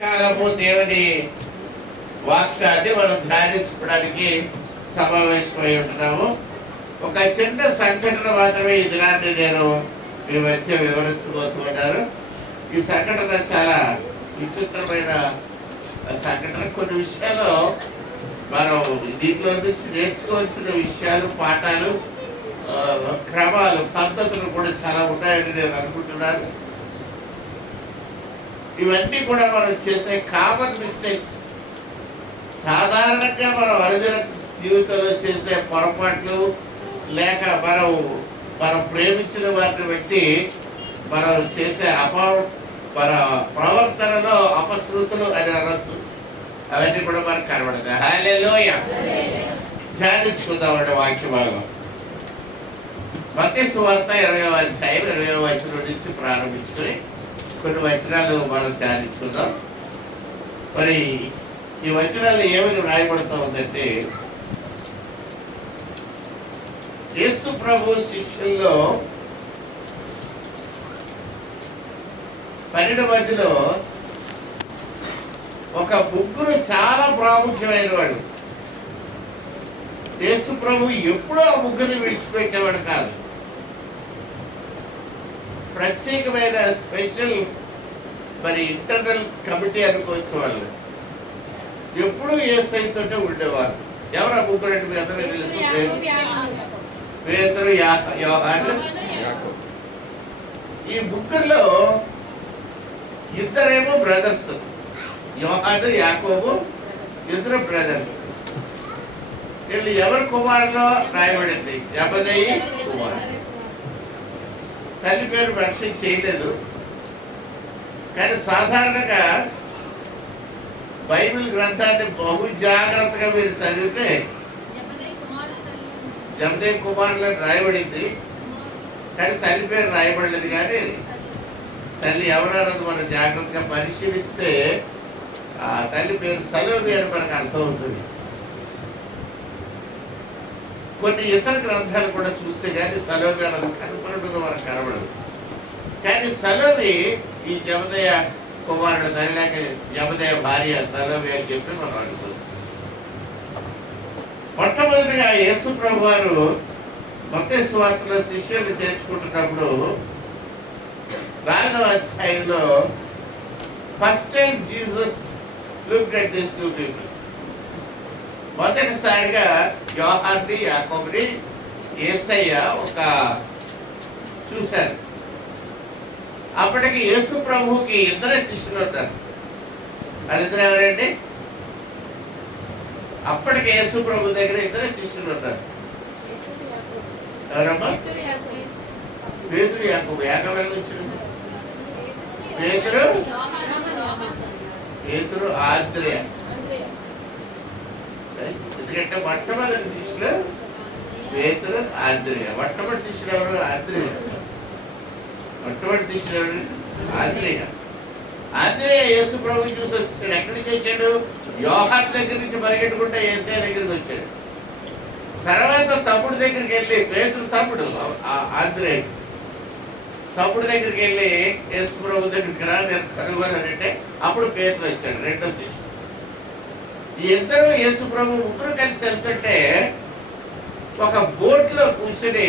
కాలము దేవుని వాక్యాన్ని మనం ధ్యానించుకోవడానికి సమావేశమై ఉంటున్నాము. ఒక చిన్న సంఘటన మాత్రమే ఈ దినాన్ని నేను మీ మధ్య వివరించబోతున్నాను. ఈ సంఘటన చాలా విచిత్రమైన సంఘటన. కొన్ని విషయాలు మనం దీంట్లో నుంచి నేర్చుకోవాల్సిన విషయాలు, పాఠాలు, క్రమాలు, పద్ధతులు కూడా చాలా ఉన్నాయని నేను అనుకుంటున్నాను. ఇవన్నీ కూడా మనం చేసే కామన్ మిస్టేక్స్, సాధారణంగా మనం అనుదిన జీవితంలో చేసే పొరపాట్లు, లేక మనం ప్రేమించిన వారిని బట్టి మనం చేసే మన ప్రవర్తనలో అపశృతులు అని అనొచ్చు. అవన్నీ కూడా మనకు కనబడతాయి. హల్లెలూయా. ధ్యానించుకుందామండి వాక్య భాగం. మత్తయి సువార్త 20వ అధ్యాయం 20వ వచనం నుంచి ప్రారంభించుకొని కొన్ని వచనాలు మనం ధ్యానించుకుందాం. మరి ఈ వచనాలు ఏమని వ్రాయబడుతూ ఉందంటే, యేసు ప్రభు శిష్యుల్లో 12 మందిలో ఒక ముగ్గురు చాలా ప్రాముఖ్యమైన వాడు. యేసు ప్రభు ఎప్పుడూ ఆ ముగ్గురిని విడిచిపెట్టేవాడు కాదు. ప్రత్యేకమైన స్పెషల్ ఇంటర్నల్ కమిటీ అనుకోవచ్చు. వాళ్ళు ఎప్పుడూ యేసుతో ఉండేవారు. ఎవరు ఆ ముగ్గురు అంటే మీ అందరికీ తెలుసు. పేతురు, యోహాను, యాకోబు. ఈ ముగ్గురులో ఇద్దరేమో బ్రదర్స్. యోహాను, యాకోబు ఇద్దరు బ్రదర్స్. వీళ్ళు ఎవరి కుమారులో రాయబడింది? జబదేయి కుమారుడు. తల్లి పేరు మెన్షన్ చేయలేదు, కానీ సాధారణంగా బైబిల్ గ్రంథాన్ని బహు జాగ్రత్తగా మీరు చదివితే జబదేయి కుమారులు రాయబడింది, కానీ తల్లి పేరు రాయబడలేదు. కానీ తల్లి ఎవరన్నది మనం జాగ్రత్తగా పరిశీలిస్తే ఆ తల్లి పేరు సలోమి అని మనకు అర్థమవుతుంది. కొన్ని ఇతర గ్రంథాలు కూడా చూస్తే కానీ సలోమి అన్నది కన్ఫర్మ్గా మనకు కనబడదు. కానీ సలోమి ఈ జబదయ కుమారుడు తల్లి, లేక జబదయ భార్య సలోమి అని చెప్పి మనం అనుకోవచ్చు. మొట్టమొదటిగా యేసు ప్రభు వారు మత్తయి సువార్తలో శిష్యులు చేర్చుకుంటున్నప్పుడు 4వ అధ్యాయంలో first time Jesus looked at this two people. మొదటిసారిగా యోహాన్ని, యాకోబుని యేసయ్య చూశారు. అప్పటికి యేసు ప్రభువుకి ఇద్దరే శిష్యులు ఉంటారు. వాళ్ళిద్దరు ఎవరండి? అప్పటికి యేసు ప్రభు దగ్గర ఇద్దరే శిష్యులు ఉంటారు. ఎవరమ్మా? పేతురు, యాకోబు. యాకోబు ఎక్కడ వచ్చింది? పేతురు, ఆంద్రేయ. ఎందుకంటే మొట్టమొదటి శిష్యులు పేతురు, ఆంద్రేయ. మొట్టమొదటి శిష్యులు ఎవరు? ఆంద్రేయ. మొట్టమొదటి శిష్యులు ఎవరు? ఆంద్రేయ. ఆంద్రేయ యేసు ప్రభుని చూసి వచ్చేసాడు. ఎక్కడి నుంచి వచ్చాడు? యోహాను దగ్గర నుంచి పరిగెట్టుకుంటే యేసయ్య దగ్గరికి వచ్చాడు. తర్వాత తమ్ముడి దగ్గరికి వెళ్ళి, పేతురు తమ్ముడు ఆంద్రేయ తమ్ముడి దగ్గరికి వెళ్ళి యేసు ప్రభు దగ్గరికి రా, నేను కనుగొనంటే అప్పుడు పేతురు వచ్చాడు, రెండో శిష్యుడు. ఈ ఇద్దరు యేసు ప్రభు ముగ్గురు కలిసి వెళ్తుంటే ఒక బోట్లో కూర్చొని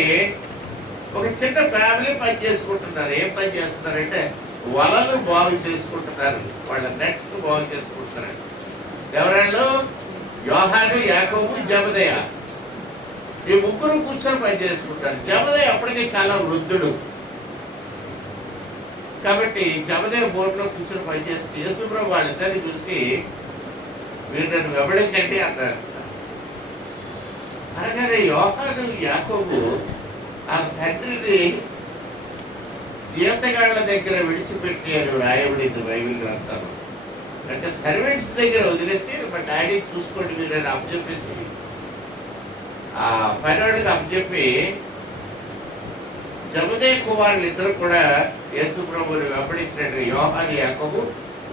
ఒక చిన్న ఫ్యామిలీ పని చేసుకుంటున్నారు. ఏం పని చేస్తున్నారంటే వలలు బాగు చేసుకుంటున్నారు. వాళ్ళ నెట్స్ బాగు చేసుకుంటున్నారు. ఎవరాళ్ళు? యోహాను, యాకోబు, జబదయ. ఈ ముగ్గురు కూర్చొని పని చేసుకుంటారు. జబదయ అప్పటికే చాలా వృద్ధుడు కాబట్టి జబదయ బోట్లో కూర్చొని పని చేస్తే యేసు ప్రభు వాళ్ళిద్దరిని చూసి, మీరు నన్ను వెంబడించండి అన్నారు. అనగానే యోహాను, యాకోబు ఆ తండ్రిని జీతగాళ్ల దగ్గర విడిచిపెట్టి అని రాయబడింది బైబిల్ గ్రంథంలో. అంటే సర్వెంట్స్ దగ్గర వదిలేసి మా డాడీ చూసుకోండి మీరు అని అప్పచెప్పేసి ఆ పనివాళ్ళకి అప్పచెప్పి జబదయ కుమారులు ఇద్దరు కూడా యేసు ప్రభువుని వెంబడించినట్టుగా, యోహాను, యాకోబు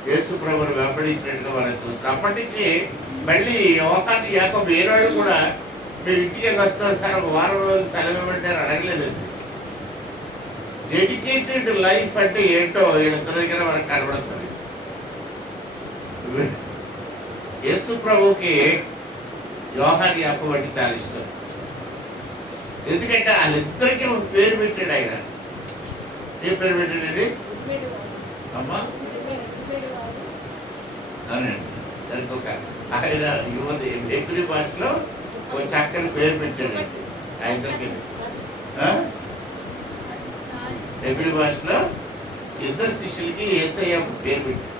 యేసు ప్రభువుని వెంబడించినట్టుగా మనం చూస్తాం. అప్పటి నుంచి మళ్ళీ యోహాను, యాకోబు ఏ రోజు కూడా మీరు ఇంటికి వస్తారు సార్, ఒక వారం రోజులు సెలవు ఇవ్వండి అని అడగలేదు. డెడికేటెడ్ లైఫ్ అంటే ఏంటో వీళ్ళిద్దరి దగ్గర మనకు కనబడుతుంది. యేసు ప్రభువుకి యోహాను యాకోబు అంటే చాలా ఇష్టం. ఎందుకంటే వాళ్ళిద్దరికీ ఒక పేరు పెట్టాడు ఆయన. ఏ పేరు పెట్టాడండి అమ్మా? అవునండి, దానికి ఒక ఆయన హెబ్రీ భాషలో ఒక చక్కని పేరు పెట్టాడు ఆయనకి. హెబ్రీ భాషలో ఇద్దరు శిష్యులకి యేసయ్య పేరు పెట్టాడు.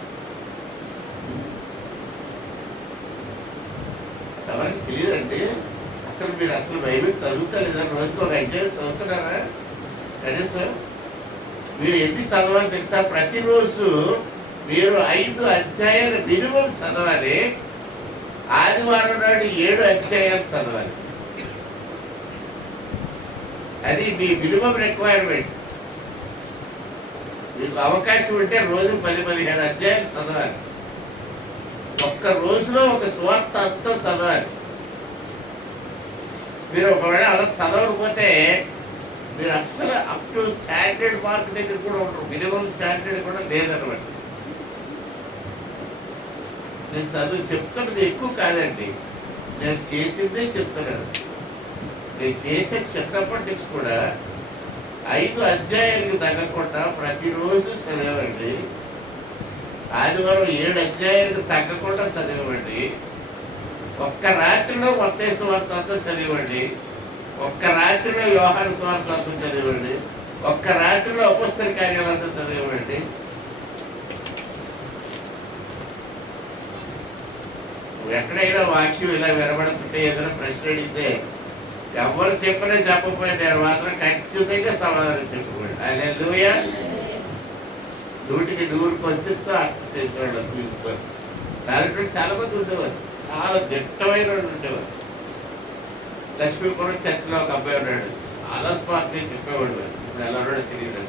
ఎవరికి తెలియదండి. అసలు మీరు అసలు బైబిల్ చదువుతారు లేదా? రోజుకి ఒక అధ్యాయం చదువుతున్నారా కనీసం? మీరు ఎన్ని చదవాలి తెలుసా? ప్రతిరోజు మీరు 5 అధ్యాయాలు మినిమం చదవాలి. ఆదివారం నాడు 7 అధ్యాయాలు చదవాలి. అది మీ మినిమం రిక్వైర్మెంట్. మీకు అవకాశం ఉంటే రోజు 10-15 అధ్యాయాలు చదవాలి. ఒక్క రోజులో ఒక సువార్త అంతా చదవాలి. మీరు ఒకవేళ అలా చదవకపోతే మీరు అస్సలు అప్ టు స్టాండర్డ్ మార్క్ దగ్గర కూడా ఉంటారు. మినిమం స్టాండర్డ్ కూడా లేదనమాట. నేను చదువు చెప్తున్నది ఎక్కువ కాదండి, నేను చేసిందే చెప్తున్నాను. నేను చేసే చిన్నప్పటి నుంచి కూడా 5 అధ్యాయాలకు తగ్గకుండా ప్రతిరోజు చదివండి. ఆదివారం 7 అధ్యాయాలకు తగ్గకుండా చదివండి. ఒక్క రాత్రిలో మత్తయి సువార్త అంతా చదివండి. ఒక్క రాత్రిలో యోహాను సువార్త అంతా చదివండి. ఒక్క రాత్రిలో అపొస్తలుల కార్యాలంతా చదివండి. ఎక్కడైనా వాక్యం ఇలా వినబడుతుంటే ఏదైనా ప్రశ్న అడిగితే ఎవరు చెప్పినా చెప్పకపోయినా నేను మాత్రం ఖచ్చితంగా సమాధానం చెప్పుకోండి. హల్లెలూయా. 100కి 100 క్వశ్చన్స్ ఆన్సర్ చేసేవాడు తీసుకొని. దాంట్లో చాలా మంది ఉండేవారు, చాలా దిట్టమైన వాళ్ళు ఉండేవారు. లక్ష్మీపురం చర్చిలో ఒక అబ్బాయి ఉన్నాడు, చాలా స్మార్ట్గా చెప్పేవాడు. ఇప్పుడు ఎలా ఉన్నాడో తెలియదు.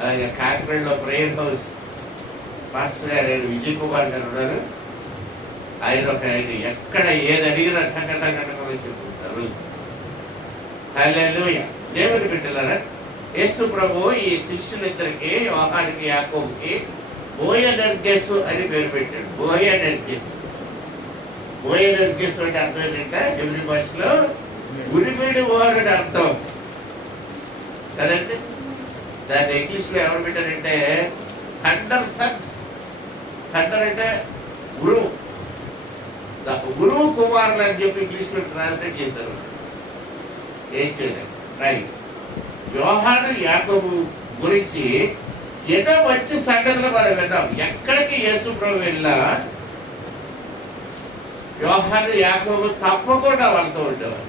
అలాగే కాకినాడలో ప్రేయర్ హౌస్ పాస్టర్ గారు విజయ్ కుమార్ గారు ఉన్నారు. ఆయన ఎక్కడ ఏది అడిగినా కట్టకుండా చెప్పుకుంటారు రోజు. హల్లెలూయా. దేవుని బిడ్డలారా, యేసు ప్రభు ఈ శిష్యులిద్దరికి, యోహానుకి యాకోబుకి బోయనర్గెస్ అని పేరు పెట్టాడు. బోయనర్గెస్. బోయనర్గెస్ అంటే అర్థం ఏంటంటే హెబ్రీ భాషలో ఉరిమిడి వాడు అని అర్థం కదండి. దాన్ని ఇంగ్లీష్లో ఎవరు పెట్టారంటే థండర్ సన్స్. థండర్ అంటే గురువు, గురువు కుమారులు అని చెప్పి ఇంగ్లీష్లో ట్రాన్స్లేట్ చేశారు. ఏం చేయలేదు. రైట్. యోహాను యాకోబు గురించి ఎన్నో మంచి సంగతులు మనం విన్నాం. ఎక్కడికి యేసు ప్రభు వెళ్ళినా యోహాను యాకోబు తప్పకుండా వాళ్ళతో ఉండేవారు.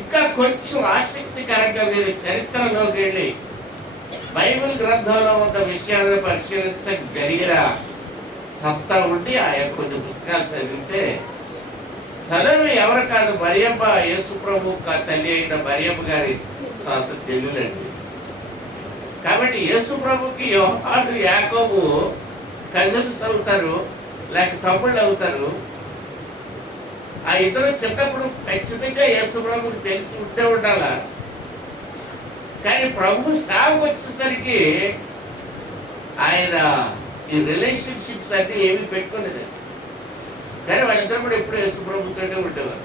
ఇంకా కొంచెం ఆసక్తికరంగా మీరు చరిత్రలోకి వెళ్ళి బైబిల్ గ్రంథంలో ఉన్న విషయాలను పరిశీలించగలిగిన సత్తా ఉండి ఆయా కొన్ని పుస్తకాలు చదివితే సలలు ఎవరు కాదు, మరియమ్మ, యేసు ప్రభు తల్లి అయిన మరియమ్మ గారి సొంత చెల్లెలండి. కాబట్టి యేసు ప్రభుకి యోహాను యాకోబు కజిన్స్ అవుతారు, లేక తమ్ముళ్ళు అవుతారు. ఆ ఇద్దరు చిన్నప్పుడు ఖచ్చితంగా యేసు ప్రభుకి తెలిసి ఉంటే ఉండాలా. కానీ ప్రభు సేవకు వచ్చేసరికి ఆయన ఈ రిలేషన్షిప్స్ అన్నీ ఏమి పెట్టుకోలేదు. కానీ వాళ్ళిద్దరు కూడా ఎప్పుడు యేసు ప్రభుతోనే ఉండేవారు.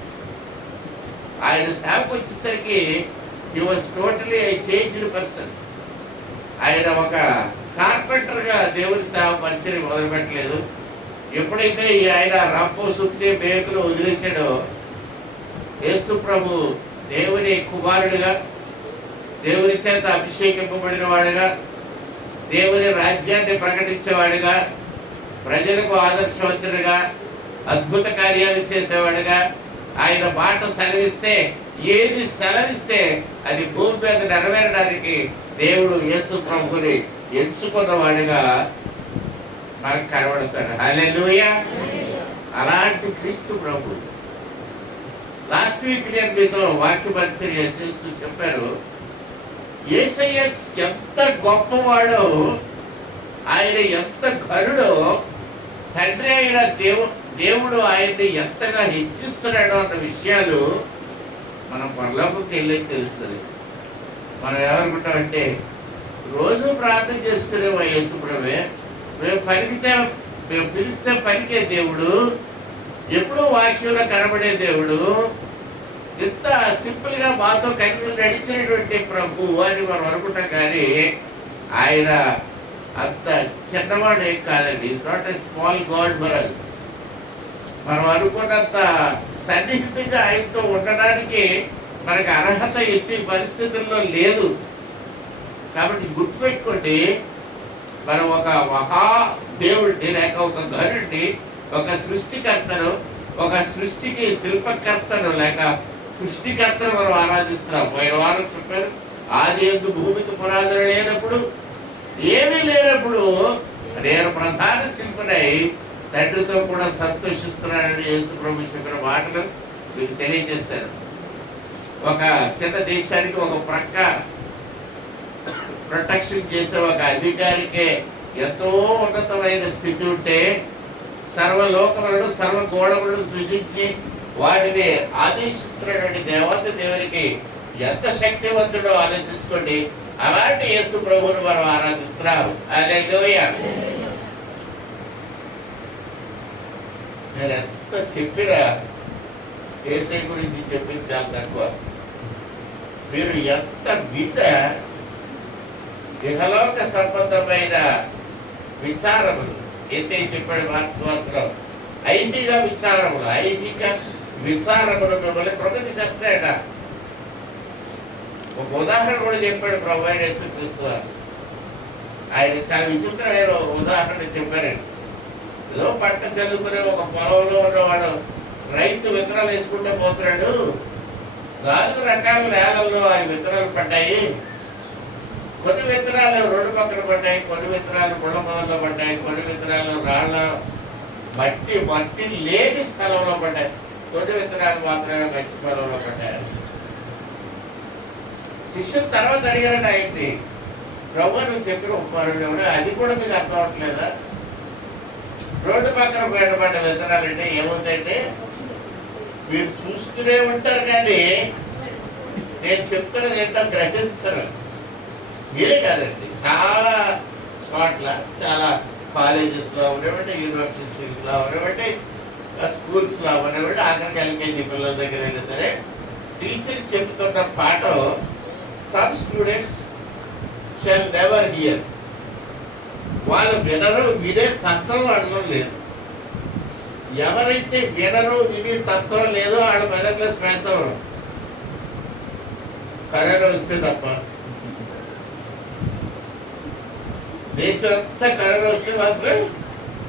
ఆయన సేవకు వచ్చేసరికి he was totally I changed person. ఆయన ఒక కార్పెంటర్గా దేవుని సేవ పరిచయం మొదలుపెట్టలేదు. ఎప్పుడైతే ఆయన రంపు సుత్తి మేకులు వదిలేసాడో యేసు ప్రభు దేవుని కుమారుడిగా, దేవుని చేత అభిషేకింపబడిన వాడుగా, దేవుని రాజ్యాన్ని ప్రకటించేవాడుగా, ప్రజలకు ఆదర్శవంతుడిగా, అద్భుత కార్యాలు చేసేవాడుగా, ఆయన మాట సెలవిస్తే, ఏది సెలవిస్తే అది భూమి మీద నెరవేరడానికి దేవుడు యేసు ప్రభుని ఎంచుకున్నవాడుగా మనకు కనబడతాడు. హల్లెలూయా. అలాంటి క్రీస్తు ప్రభు. లాస్ట్ వీక్ నేను మీతో వాక్య పరిచర్య చేస్తూ చెప్పారు, యేసయ్య ఎంత గొప్పవాడో, ఆయన ఎంత ఘనుడో, తండ్రి అయిన దేవుడు ఆయన్ని ఎంతగా హెచ్చిస్తున్నాడో అన్న విషయాలు మనం పరలోకంకి వెళ్ళి తెలుస్తుంది. మనం ఏమనుకుంటామంటే రోజు ప్రార్థన చేసుకునే యేసు ప్రభువే, మేము పరిగితే మేము పిలిస్తే పలికే దేవుడు, ఎప్పుడూ వాక్యంలో కనబడే దేవుడు, ఇంత సింపుల్ గా మాతో కలిసి నడిచినటువంటి ప్రభు అని మనం అనుకుంటాం. కానీ ఆయన అంత చిన్నవాడు ఏం కాదండి. It's not a small God for us. మనం అనుకున్నంత సన్నిహితంగా ఆయనతో ఉండడానికి మనకు అర్హత ఎట్టి పరిస్థితుల్లో లేదు. కాబట్టి గుర్తుపెట్టుకోండి, మనం ఒక మహా దేవుడిని లేక ఒక గరుడిని, ఒక సృష్టికర్తను, ఒక సృష్టికి శిల్పకర్తను లేక సృష్టికర్తను మనం ఆరాధిస్తున్నాం. పోయిన వారం చెప్పారు, ఆది యందు భూమికి పునాదులు లేనప్పుడు, ఏమీ లేనప్పుడు నేను ప్రధాన శిల్పినై తండ్రితో కూడా సంతోషిస్తున్నానని యేసు ప్రభు చెప్పిన మాటలు మీకు తెలియజేశారు. ఒక చిన్న దేశానికి ఒక ప్రక్క ప్రొటెక్షన్ చేసే ఒక అధికారికే ఎంతో ఉన్నతమైన స్థితి ఉంటే, సర్వలోకములను సర్వగోళములను సృజించి వాటిని ఆదేశిస్తున్నటువంటి దేవత దేవునికి ఎంత శక్తివంతుడో ఆలోచించుకోండి. అలాంటి యేసు ప్రభువును మనం ఆరాధిస్తున్నాం. హల్లెలూయా. నేను ఎంత చెప్పినా యేసయ్య గురించి చెప్పింది చాలా తక్కువ. మీరు ఎంత విన్నా ఇహలోక సంబంధమైన విచారములు, యేసయ్య చెప్పాడు మార్క్స్ వార్తలో, ఐహిక విచారములు, ఐహిక విచారములు మిమ్మల్ని ప్రగతి చేస్తాయట. ఒక ఉదాహరణ కూడా చెప్పాడు ప్రభు అయిన యేసుక్రీస్తు వారు. ఆయన చాలా విచిత్రమైన ఉదాహరణ చెప్పారండి. ఏదో పంట చల్లుకునే ఒక పొలంలో ఉన్నవాడు రైతు విత్తనాలు వేసుకుంటే పోతున్నాడు. 4 రకాల నేలల్లో ఆ విత్తనాలు పడ్డాయి. కొన్ని విత్తనాలు రోడ్డు పక్కన పడ్డాయి, కొన్ని విత్తనాలు ముళ్ళ పొదల్లో పడ్డాయి, కొన్ని విత్తనాలు రాళ్ళ మట్టి లేని స్థలంలో పడ్డాయి, కొన్ని విత్తనాలు మాత్రమే మంచి పొలంలో పడ్డాయి. శిష్యులు తర్వాత అడిగారని అయింది, ప్రభు నువ్వు చెప్పిన ఉపమానం అది కూడా మీకు అర్థం అవట్లేదా? రోడ్డు పక్కన బయటపడ్డ విత్తనాలు అంటే ఏమవుతాయంటే, మీరు చూస్తూనే ఉంటారు కానీ నేను చెప్తున్నది ఏంటో గ్రహించరు. మీరే కాదండి, చాలా చోట్ల, చాలా కాలేజెస్లో అవనివ్వండి, యూనివర్సిటీస్లో అవనివ్వండి, స్కూల్స్లో అవనివ్వండి, ఆఖరికి ఎల్కేజీ పిల్లల దగ్గర అయినా సరే టీచర్ చెప్తున్న పాఠం some students shall never here. వాళ్ళు వినరు, వినే తత్వం వాళ్ళలో లేదు. ఎవరైతే వినరు, వినే తత్వం లేదో వాళ్ళ మెదడులో శ్వాస అవరు, కరోనా వస్తే తప్ప. దేశం అంతా కరోనా వస్తే మాత్రం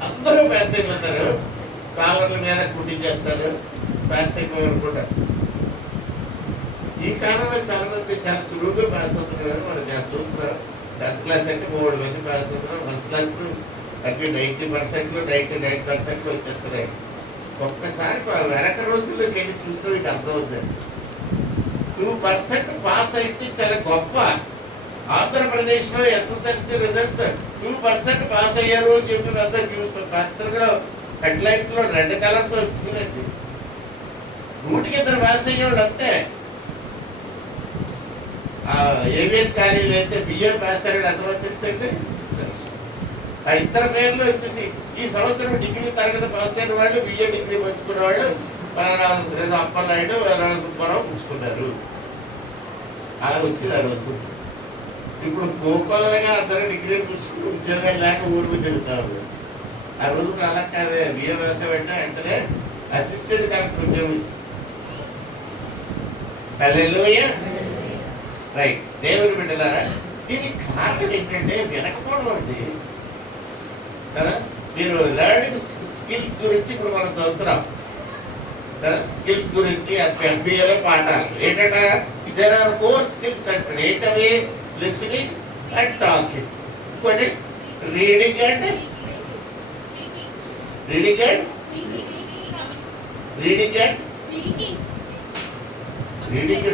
అందరూ పాస్ అయిపోతారు, కాలర్ల మీద కుట్టి చేస్తారు, పాస్ అయిపోయారు. ఈ కాలంలో చాలా మంది చాలా సులువుగా పాస్ అవుతున్నారు కదా, మనం చూస్తున్నాం. 10th క్లాస్ అంటే 3 మంది పాస్ అవుతున్నారు, ఫస్ట్ క్లాస్ అన్ని 90%, 99% వచ్చేస్తున్నాయి. ఒక్కసారి వెనక రోజుల్లోకి వెళ్ళి చూస్తే మీకు అర్థమవుతుంది. 2% పాస్ అయితే చాలా గొప్ప. ఆంధ్రప్రదేశ్లో SSLC రిజల్ట్స్ 2% పాస్ అయ్యారు అని చెప్పి పెద్ద న్యూస్ పత్రికలో హెడ్లైన్స్లో రెడ్ కలర్తో వచ్చిందండి. 100కి 2 పాస్ అయ్యేవాడు అంతే. ఏవిఎన్ కాలేజీలో అయితే బిఏ పాస్ అయ్యాడు, ఎంతమంది తెలుసండి? ఆ 2 పేర్లు వచ్చేసి ఈ సంవత్సరం డిగ్రీ తరగతి పాస్ అయిన వాళ్ళు, బిఏ డిగ్రీ పంచుకున్న వాళ్ళు ఏదో అప్పలనాయుడు, సుబ్బారావు పుచ్చుకున్నారు. అలా వచ్చింది ఆ రోజు. ఇప్పుడు కోకొల్లగా అందరూ డిగ్రీ పుచ్చుకుని ఉద్యోగాలు లేక ఊరుకు తిరుగుతారు. ఆ రోజు అలా కాదే, బిఏ వ్యవసాయం అంటే వెంటనే అసిస్టెంట్ కలెక్టర్ ఉద్యోగం ఇచ్చింది. హల్లెలూయా. రైట్, దేవుని బిడ్డలారా, దీనికి కారణం ఏంటంటే వినకపోవడం అండి కదా. మీరు లెర్నింగ్ స్కిల్స్ గురించి ఇప్పుడు మనం చదువుతున్నాం కదా. స్కిల్స్ గురించి MBAలో పాఠాలు ఏంటంటే, దేర్ ఆర్ 4 స్కిల్స్ అంటాడు. ఏంటవి? లిసనింగ్ అండ్ టాకింగ్, ఇంకోటి రీడింగ్ అండ్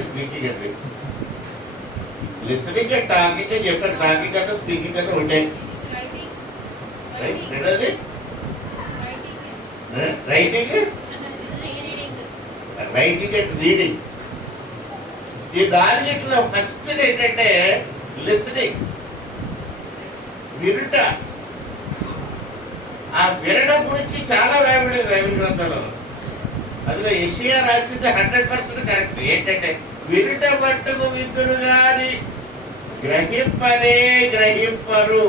స్పీకింగ్ అండి. లిసనింగ్ అండ్ టాకింగ్ అని చెప్పారు. టాకింగ్ అంటే స్పీకింగ్ అంటే ఉంటాయి. రెండోది రైటింగ్ అండ్ రీడింగ్. ఈ 4 ఫస్ట్ ఏంటంటే లిసనింగ్, వినుట. ఆ వినడం వినడం గురించి చాలా రాయబడింది బైబిల్ గ్రంథంలో. అందులో యెషయా రాసింది 100% కరెక్ట్. ఏంటంటే వినుట మట్టుకు విందురు గాని గ్రహింపనే గ్రహింపరు.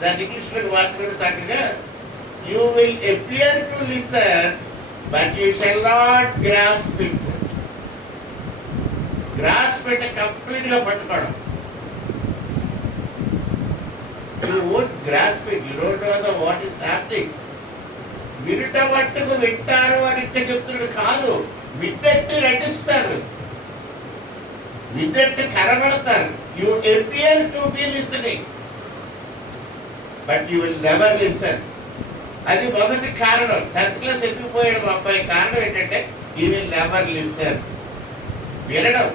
దాన్ని ఇంగ్లీష్లోకి మార్చుకుంటే చక్కగా you will appear to listen but you shall not grasp it. Grasp అంటే కంప్లీట్ గా పట్టుకోవడం. You won't grasp it. You don't know the what is happening. వినుట మట్టుకు వింటారు అని ఇంకా చెప్తున్నాడు కాదు, విన్నట్టు నటిస్తారు, విన్నట్టు కనబడతారు. You appear to be listening but you will never listen. అది మొదటి కారణం. 10th క్లాస్ ఎందుకు పోయాడు మా అబ్బాయి? కారణం ఏంటంటే యూ విల్ నెవర్ లిసన్. వినడం,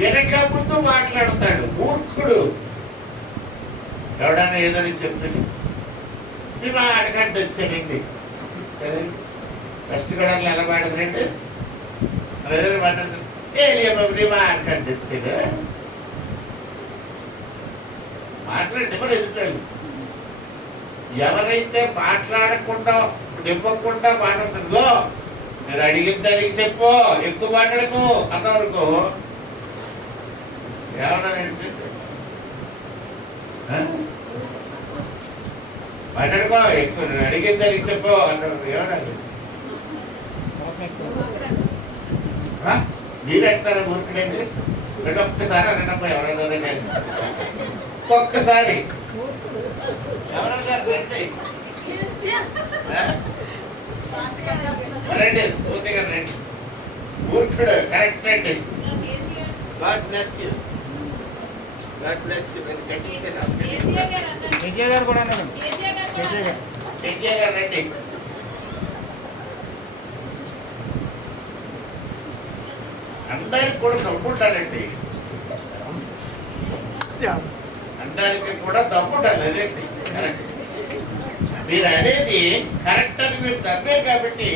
వినక ముందు మాట్లాడతాడు మూర్ఖుడు. ఎవడన్నా ఏదని చెప్తుంది మీ మా ఆడకంటే వచ్చానండి కదండి. ఫస్ట్ గడలు ఎలా మాట్లాడండి అదే మాట్లాడుతుంది. ఏ మా ఆడకంటే వచ్చాను మాట్లాడండి. మరి ఎదుటాడు ఎవరైతే మాట్లాడకుండా నింపకుండా మాట్లాడుతుందో మీరు అడిగిన దానికి చెప్పు, ఎక్కువ మాట్లాడకు అన్నవరకు ఏమన్నా మాట్లాడుకో, ఎక్కువ అడిగిన దానికి చెప్పు అన్నవరకు ఏమన్నా మీరెంటారా ఊరికడండి? ఒక్కసారి అన్నప్ప ఎవరన్నా ఒక్కసారి ఎవరన్నా రండి పూర్తిగా రండి. మూర్ఖుడు కరెక్ట్ అండి. God bless you, God bless you. Vijay గారు కూడా విజయ్ గారు రండి. అందరికి కూడా దమ్ముంటారండి, అందరికి కూడా దమ్ముంటారు. అదేంటి కరెక్ట్. మీరు అనేది కరెక్ట్ అని మీరు నమ్మారు కాబట్టి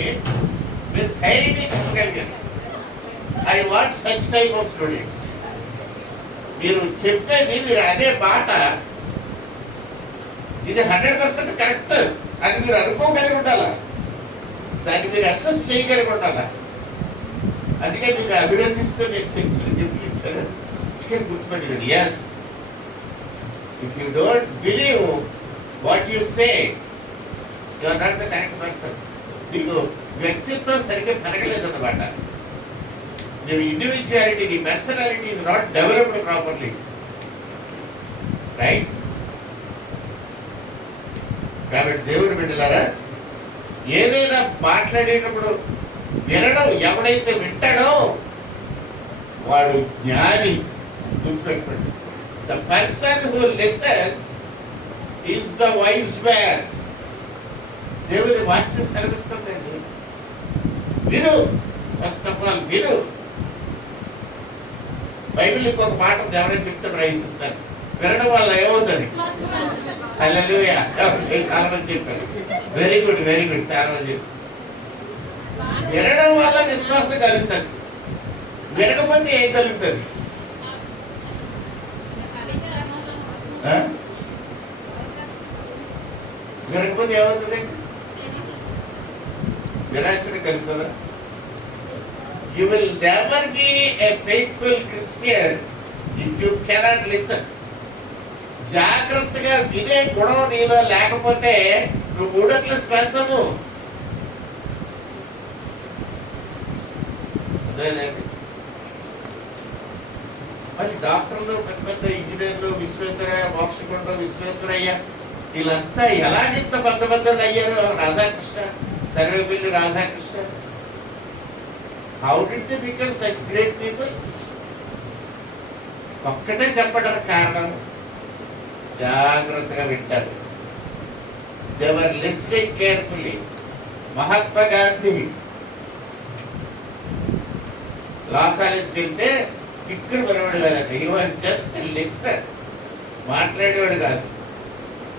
మీరు ధైర్యంగా చెప్పగలిగారు. I want such type of students. మీరు చెప్పేది, మీరు అనే మాట ఇది 100% కరెక్ట్ అని మీరు అనుకోగలిగి ఉండాలా, దాన్ని మీరు అసెస్ చేయగలిగి ఉండాలా. అందుకే మీకు అభినందిస్తూ నేను గిఫ్ట్లు ఇచ్చాను. ఇక్కడ గుర్తుపెట్టుకోండి. Yes, if you don't believe what you say you are not the correct person. మీకు వ్యక్తిత్వం సరిగ్గా పెరగలేదన్నమాట. మీరు individuality, the personality is not developed properly, right? కాబట్టి దేవుడు బిడ్డలారా, ఏదైనా మాట్లాడేటప్పుడు వినడం, ఎవడైతే వింటాడో వాడు జ్ఞాని. గుర్తుపెట్టుకోండి. The person who listens is the wise man. దేవుని వాక్యం సెలవిస్తుందండి, విను. ఫస్ట్ ఆఫ్ ఆల్ విను. బైబిల్ ఇంకొక మాట ఎవరైనా చెప్తే ప్రయత్నిస్తారు. వినడం వల్ల ఏమవుతుంది? హల్లెలూయా. చాలా మంది చెప్పారు. Very good, very good. చాలా మంది చెప్పారు. వినడం వల్ల విశ్వాసం కలుగుతుంది. వినకపోతే ఏం కలుగుతుంది? వినకపోతే ఏమవుతుందండి? నిరాశను కలుగుతుందా? You will never be a faithful Christian if you cannot listen. జాగ్రత్తగా వినే గుణం నీలో లేకపోతే నువ్వు 3వ క్లాస్ శ్వాసము. మరి డాక్టర్లు, పెద్ద పెద్ద ఇంజనీర్లు, విశ్వేశ్వరయ్య, మోక్షగుండ విశ్వేశ్వరయ్య, వీళ్ళంతా ఎలాగింత పెద్ద పెద్దలు అయ్యారు? Radhakrishna, Sarvepalli Radhakrishna. How did they become such great people? ఒక్కటే చెప్పడానికి కారణం, జాగ్రత్తగా వింటారు. They were listening carefully. Mahatma Gandhi law కాలేజ్కి వెళ్తే కిక్కుడు మనవాడు కాదట. He was just listener. మాట్లాడేవాడు కాదు.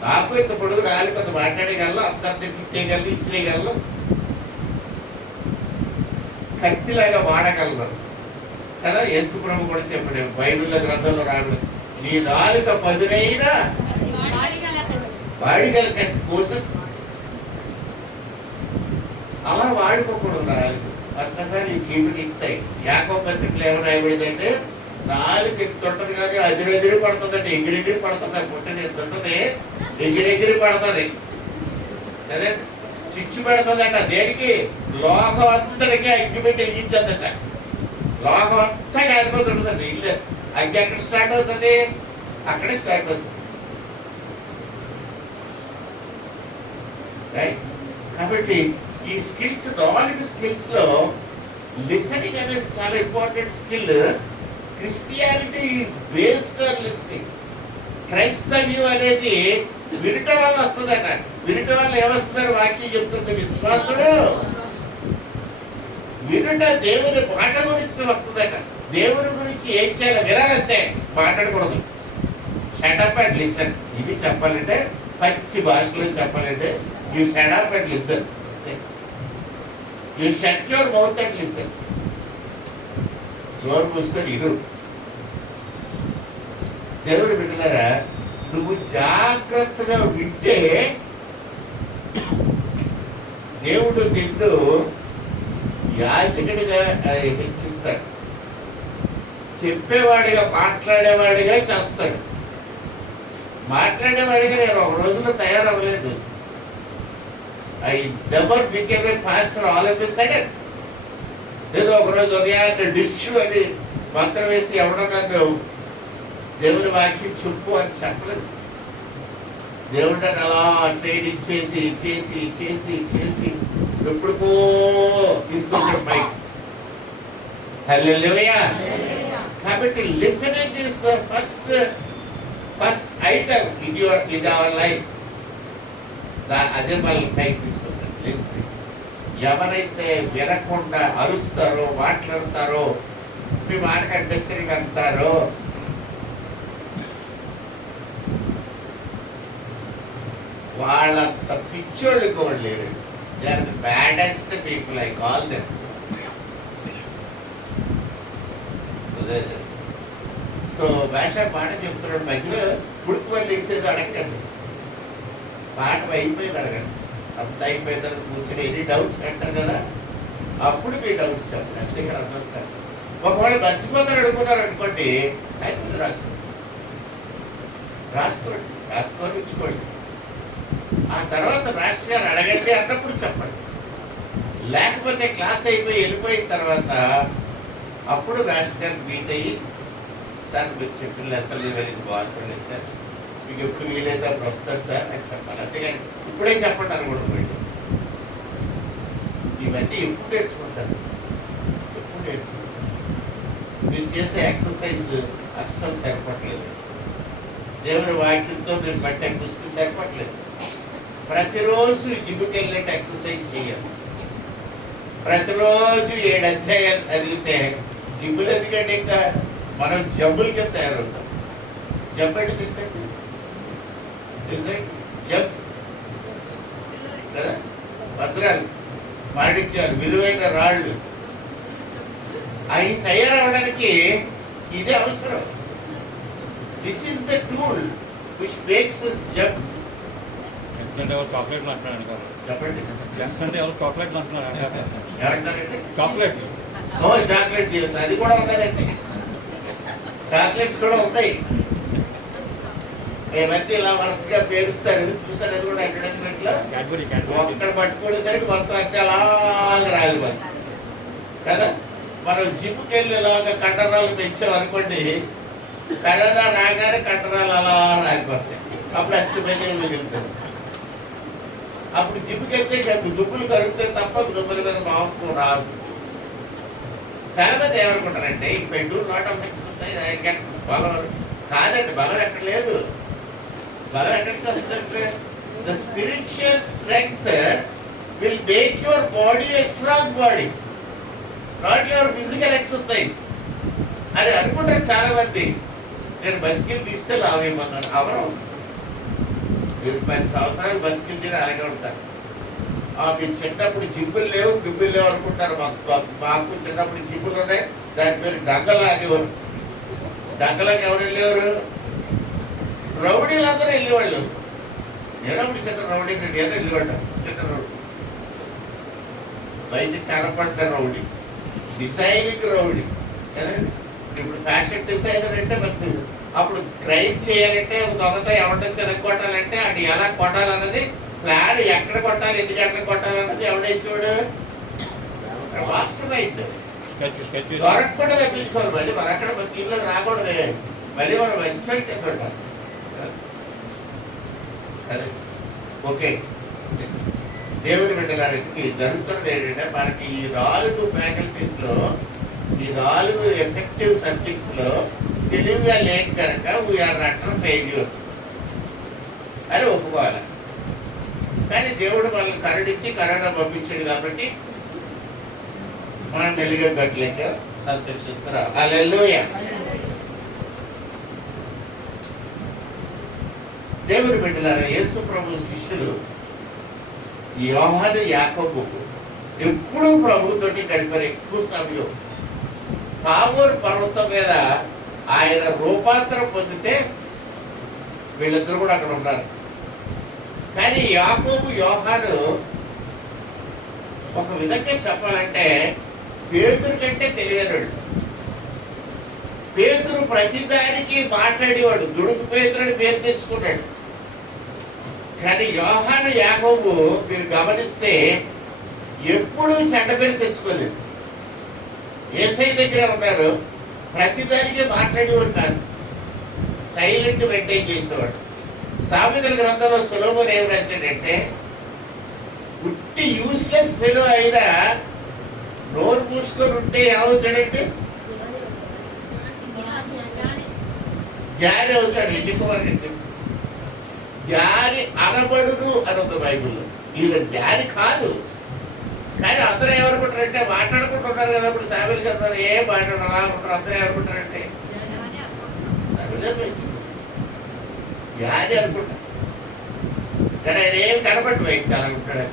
నాకు ఇంత పొడుగు రాలి, కొంత మాట్లాడగలను, అందరినీ తిట్టేయగలను, ఇసిరేయగలను, కత్తిలాగా వాడగలను కదా. యేసు ప్రభు కూడా చెప్పాడు, బైబిల్లో గ్రంథంలో రాబడి, నీ నాలుక పదునైనా వాడిగల కత్తి కోసేస్తుంది. Temper you keep it inside. యాకోబు పత్రికలో ఏమైనా రాయబడిందంటే నాలుగు ఎంత ఉంటుంది కానీ ఎగిరెగిరి పడుతుందంటే ఎగిరెగిరి పడుతుంది. పుట్టిన ఎంత ఉంటుంది ఎగిరెగిరి పడుతుంది అదే చిచ్చు పెడుతుందట. దేనికి? లోకం అంతటికి అగ్గి పెట్టి వెలిగించద్దట. లోకం అంతా కాలిపోతుంటుందండి. ఇల్లు అగ్గి ఎక్కడ స్టార్ట్ అవుతుంది? అక్కడే స్టార్ట్ అవుతుంది. రైట్. కాబట్టి ఈ స్కిల్స్ 4 స్కిల్స్ లో లిసనింగ్ అనేది చాలా important skill. Christianity is based on listening. క్రైస్తవ్యం అనేది వినటం వల్ల వస్తుందట. వినటం వల్ల ఏమొస్తుందని వాక్యం చెప్తుంది. విశ్వాసుడు వినుట దేవుని మాట గురించి వస్తుందట. దేవుని గురించి ఏం చేయాలి? వినాలంతే, మాట్లాడకూడదు. Shut up and listen. ఇది చెప్పాలంటే పచ్చి భాషలో చెప్పాలంటే you shut up and listen. You shut your mouth and listen. జోరు మూసుకొని ఇరు. దేవుడు బిడ్డలారా, నువ్వు జాగ్రత్తగా వింటే దేవుడు నిన్ను యాజకుడిగా హెచ్చిస్తాడు. చెప్పేవాడిగా మాట్లాడేవాడిగా చేస్తాడు. మాట్లాడేవాడిగా నేను ఒక రోజున తయారవ్వలేదు. I never became a pastor all of a sudden. ఏదో ఒకరోజు ఉదయాన్నే డిష్ అని మంత్రం వేసి ఎవడో నన్ను దేవుని వాక్యం చెప్పు అని చెప్పలేదు. దేవుడు అలా ట్రైనింగ్ చేసి చేసి చేసి చేసి ఎప్పుడుకో తీసుకొచ్చాడు మైక్. హల్లెలూయా. కాబట్టి listening is the first item in our life. అదే వాళ్ళు మైక్ తీసుకొచ్చారు. లిసనింగ్. ఎవరైతే వినకుండా అరుస్తారో, మాట్లాడతారో, మీ మాట కనిపించడానికి అంటారో, వాళ్ళంత పిచ్చోళ్ళు కూడా లేరు. They are the baddest people, I call them. So భాష మాట చెప్తున్నాడు, మధ్యలో ఉడుకు వాళ్ళు వేసేది అడగండి. మాట అయిపోయింది అడగండి. అంత అయిపోయిన తర్వాత కూర్చొని ఎన్ని డౌట్స్ అంటారు కదా, అప్పుడు మీ డౌట్స్ చెప్పండి. అంతేకాదు అర్థం కాదు. ఒకవేళ మర్చిపోతారు అనుకున్నారు అనుకోండి, అయితే రాసుకోండి ఉంచుకోండి. ఆ తర్వాత మాస్టర్ గారు అడగండి అన్నప్పుడు చెప్పండి. లేకపోతే క్లాస్ అయిపోయి వెళ్ళిపోయిన తర్వాత అప్పుడు మాస్టర్ గారికి మీట్ అయ్యి, సార్ మీరు చెప్పిన లెసన్లు ఇవన్నీ బాగుంటుంది సార్, మీకు ఎప్పుడు వీలైతే అప్పుడు వస్తారు సార్ అని చెప్పాలి. అంతేగాని ఇప్పుడే చెప్పండి అనుకోండి. ఇవన్నీ ఎప్పుడు నేర్చుకుంటారు? మీరు చేసే ఎక్సర్సైజ్ అస్సలు సరిపడలేదు. దేవుని వాక్యంతో మీరు పట్టే కుస్తీ సరిపడలేదు. ప్రతిరోజు జిమ్కి వెళ్ళినట్టు ఎక్సర్సైజ్ చేయాలి. ప్రతిరోజు 7 అధ్యాయాలు చదివితే జిమ్ములు ఎందుకంటే ఇంకా మనం జబ్బులకి తయారవుతాం. జబ్బు అంటే తెలుసండి జబ్స్ కదా, వజ్రాలు, మాణిక్యాలు, విలువైన రాళ్ళు, అవి తయారవడానికి ఇదే అవసరం. This is the tool which makes us gems. చాక్లెట్లు అంటున్నాడు కదా, చెప్పండి. జెమ్స్ అంటే ఎవరు చాక్లెట్లు అంటున్నారు? ఏమంటారండి? చాక్లెట్స్. చాక్లెట్స్ అది కూడా ఉన్నదండి. చాక్లెట్స్ కూడా ఉన్నాయి. ఏమంటే ఇలా వరుసగా పేరుస్తారు, చూసారు. అది కూడా అడ్వర్టైజ్మెంట్ లో ఒక్కడ పట్టుకునేసరికి మొత్తం అంటే అలాగా రాలిపోతుంది కదా. మనం జిమ్కి వెళ్ళేలాగా కండరాలు పెంచామనుకోండి, కరోనా రాగానే కండరాలు అలా రాలిపోతాయి. అప్పుడు అష్టమేజలు మిగులుతాయి. అప్పుడు జిమ్కి వెళ్తే దుబ్బులు కరుగుతాయి తప్ప దుబ్బుల మీద మాంసం రాదు. చాలా మంది ఏమనుకుంటారంటే, if I do not of exercise I can follower. కాదండి, బలం ఎక్కడ లేదు. బలం ఎక్కడికి వస్తుందంటే, the spiritual strength will make your body a strong body, not your physical exercise అని అనుకుంటారు చాలా మంది. నేను బస్కిల్ తీస్తే లావు అయిపోతాను. అవరం మీరు 10 సంవత్సరాలు బస్కిల్ తిని అలాగే ఉంటారు. మీకు చిన్నప్పుడు జిబ్బులు లేవు, గిబ్బులు లేవు అనుకుంటారు. మాకు చిన్నప్పుడు జిబ్బులు ఉన్నాయి, దాని పేరు డగ్గలా అనేవారు. డగ్గలకి ఎవరు వెళ్ళేవారు? రౌడీలందరూ వెళ్ళేవాళ్ళు. నేను చిన్న రౌడీ, నేను వెళ్ళేవాడు. చిన్న రౌడీ బయటికి కనపడ్డ రౌడీ. డిజైనింగ్ రౌడీ కదండి. ఇప్పుడు ఫ్యాషన్ డిజైనర్ అంటే భక్తి. అప్పుడు క్రైమ్ చేయాలంటే ఒక దొంగతో ఎవరితో చెదగొట్టాలంటే అది ఎలా కొట్టాలన్నది ప్లాన్, ఎక్కడ కొట్టాలి, ఎందుకు ఎక్కడ కొట్టాలన్నది ఎవడేసేవాడు? Master mind. దొరకకుండా తప్పించుకోవాలి. మళ్ళీ మన అక్కడ సీన్లో రాకూడదు. మళ్ళీ మనం మంచి కింద ఉంటాం. అదే ఓకే. దేవుని బిడ్డలకి జరుగుతున్నది ఏంటంటే మనకి ఈ 4 ఫ్యాకల్టీస్లో ఈ 4 ఎఫెక్టివ్ సబ్జెక్ట్స్లో తెలివిగా లేక కనుక వీఆర్ అటర్ ఫెయిల్యూర్స్ అని ఒప్పుకోవాలి. కానీ దేవుడు మనల్ని కరుణించి కరోనా పంపించాడు కాబట్టి మనం తెలివిగా కట్టలేక సంతోషిస్తున్నాం. హల్లెలూయా. దేవుని బిడ్డలారా, యేసు ప్రభు శిష్యులు యోహాను, యాకోబు ఎప్పుడూ ప్రభుతోటి గడిపారు ఎక్కువ సమయం. తాబోరు పర్వతం మీద ఆయన రూపాంతరం పొందితే వీళ్ళిద్దరు కూడా అక్కడ ఉన్నారు. కానీ యాకోబు, యోహాను ఒక విధంగా చెప్పాలంటే పేతురు కంటే తెలియనివాడు. పేతురు ప్రతిదానికి మాట్లాడేవాడు. దుడుకు పేతురుని పేరు తెచ్చుకున్నాడు. కానీ యోహాను, యాకోబు మీరు గమనిస్తే ఎప్పుడూ చెడ్డ పేరు తెచ్చుకోలేదు. యేసయ్య దగ్గర ఉన్నారు, ప్రతిదానికి మాట్లాడేవాడు కాదు, సైలెంట్ మెయింటైన్ చేసేవాడు. సామెతల గ్రంథంలో సొలొమోను ఏం రాశాడంటే, ఉట్టి యూస్లెస్ ఫెలో అయినా నోరు మూసుకొని ఉంటే ఏమవుతాడంటే జ్ఞాని అవుతాడు. విజయకుమార్ జ్ఞాని అనబడును అని ఉంది బైబిల్లో. వీళ్ళ జ్ఞాని కాదు. కానీ అందరూ ఏమనుకుంటారంటే మాట్లాడుకుంటున్నారు కదా. ఇప్పుడు సామెలు గారు ఏం మాట్లాడారు అనుకుంటారు. అందరూ ఏమనుకుంటారంటే జ్ఞాని అనుకుంటారు. కానీ ఆయన ఏం కనబట్టు వ్యక్తి అనుకుంటాడు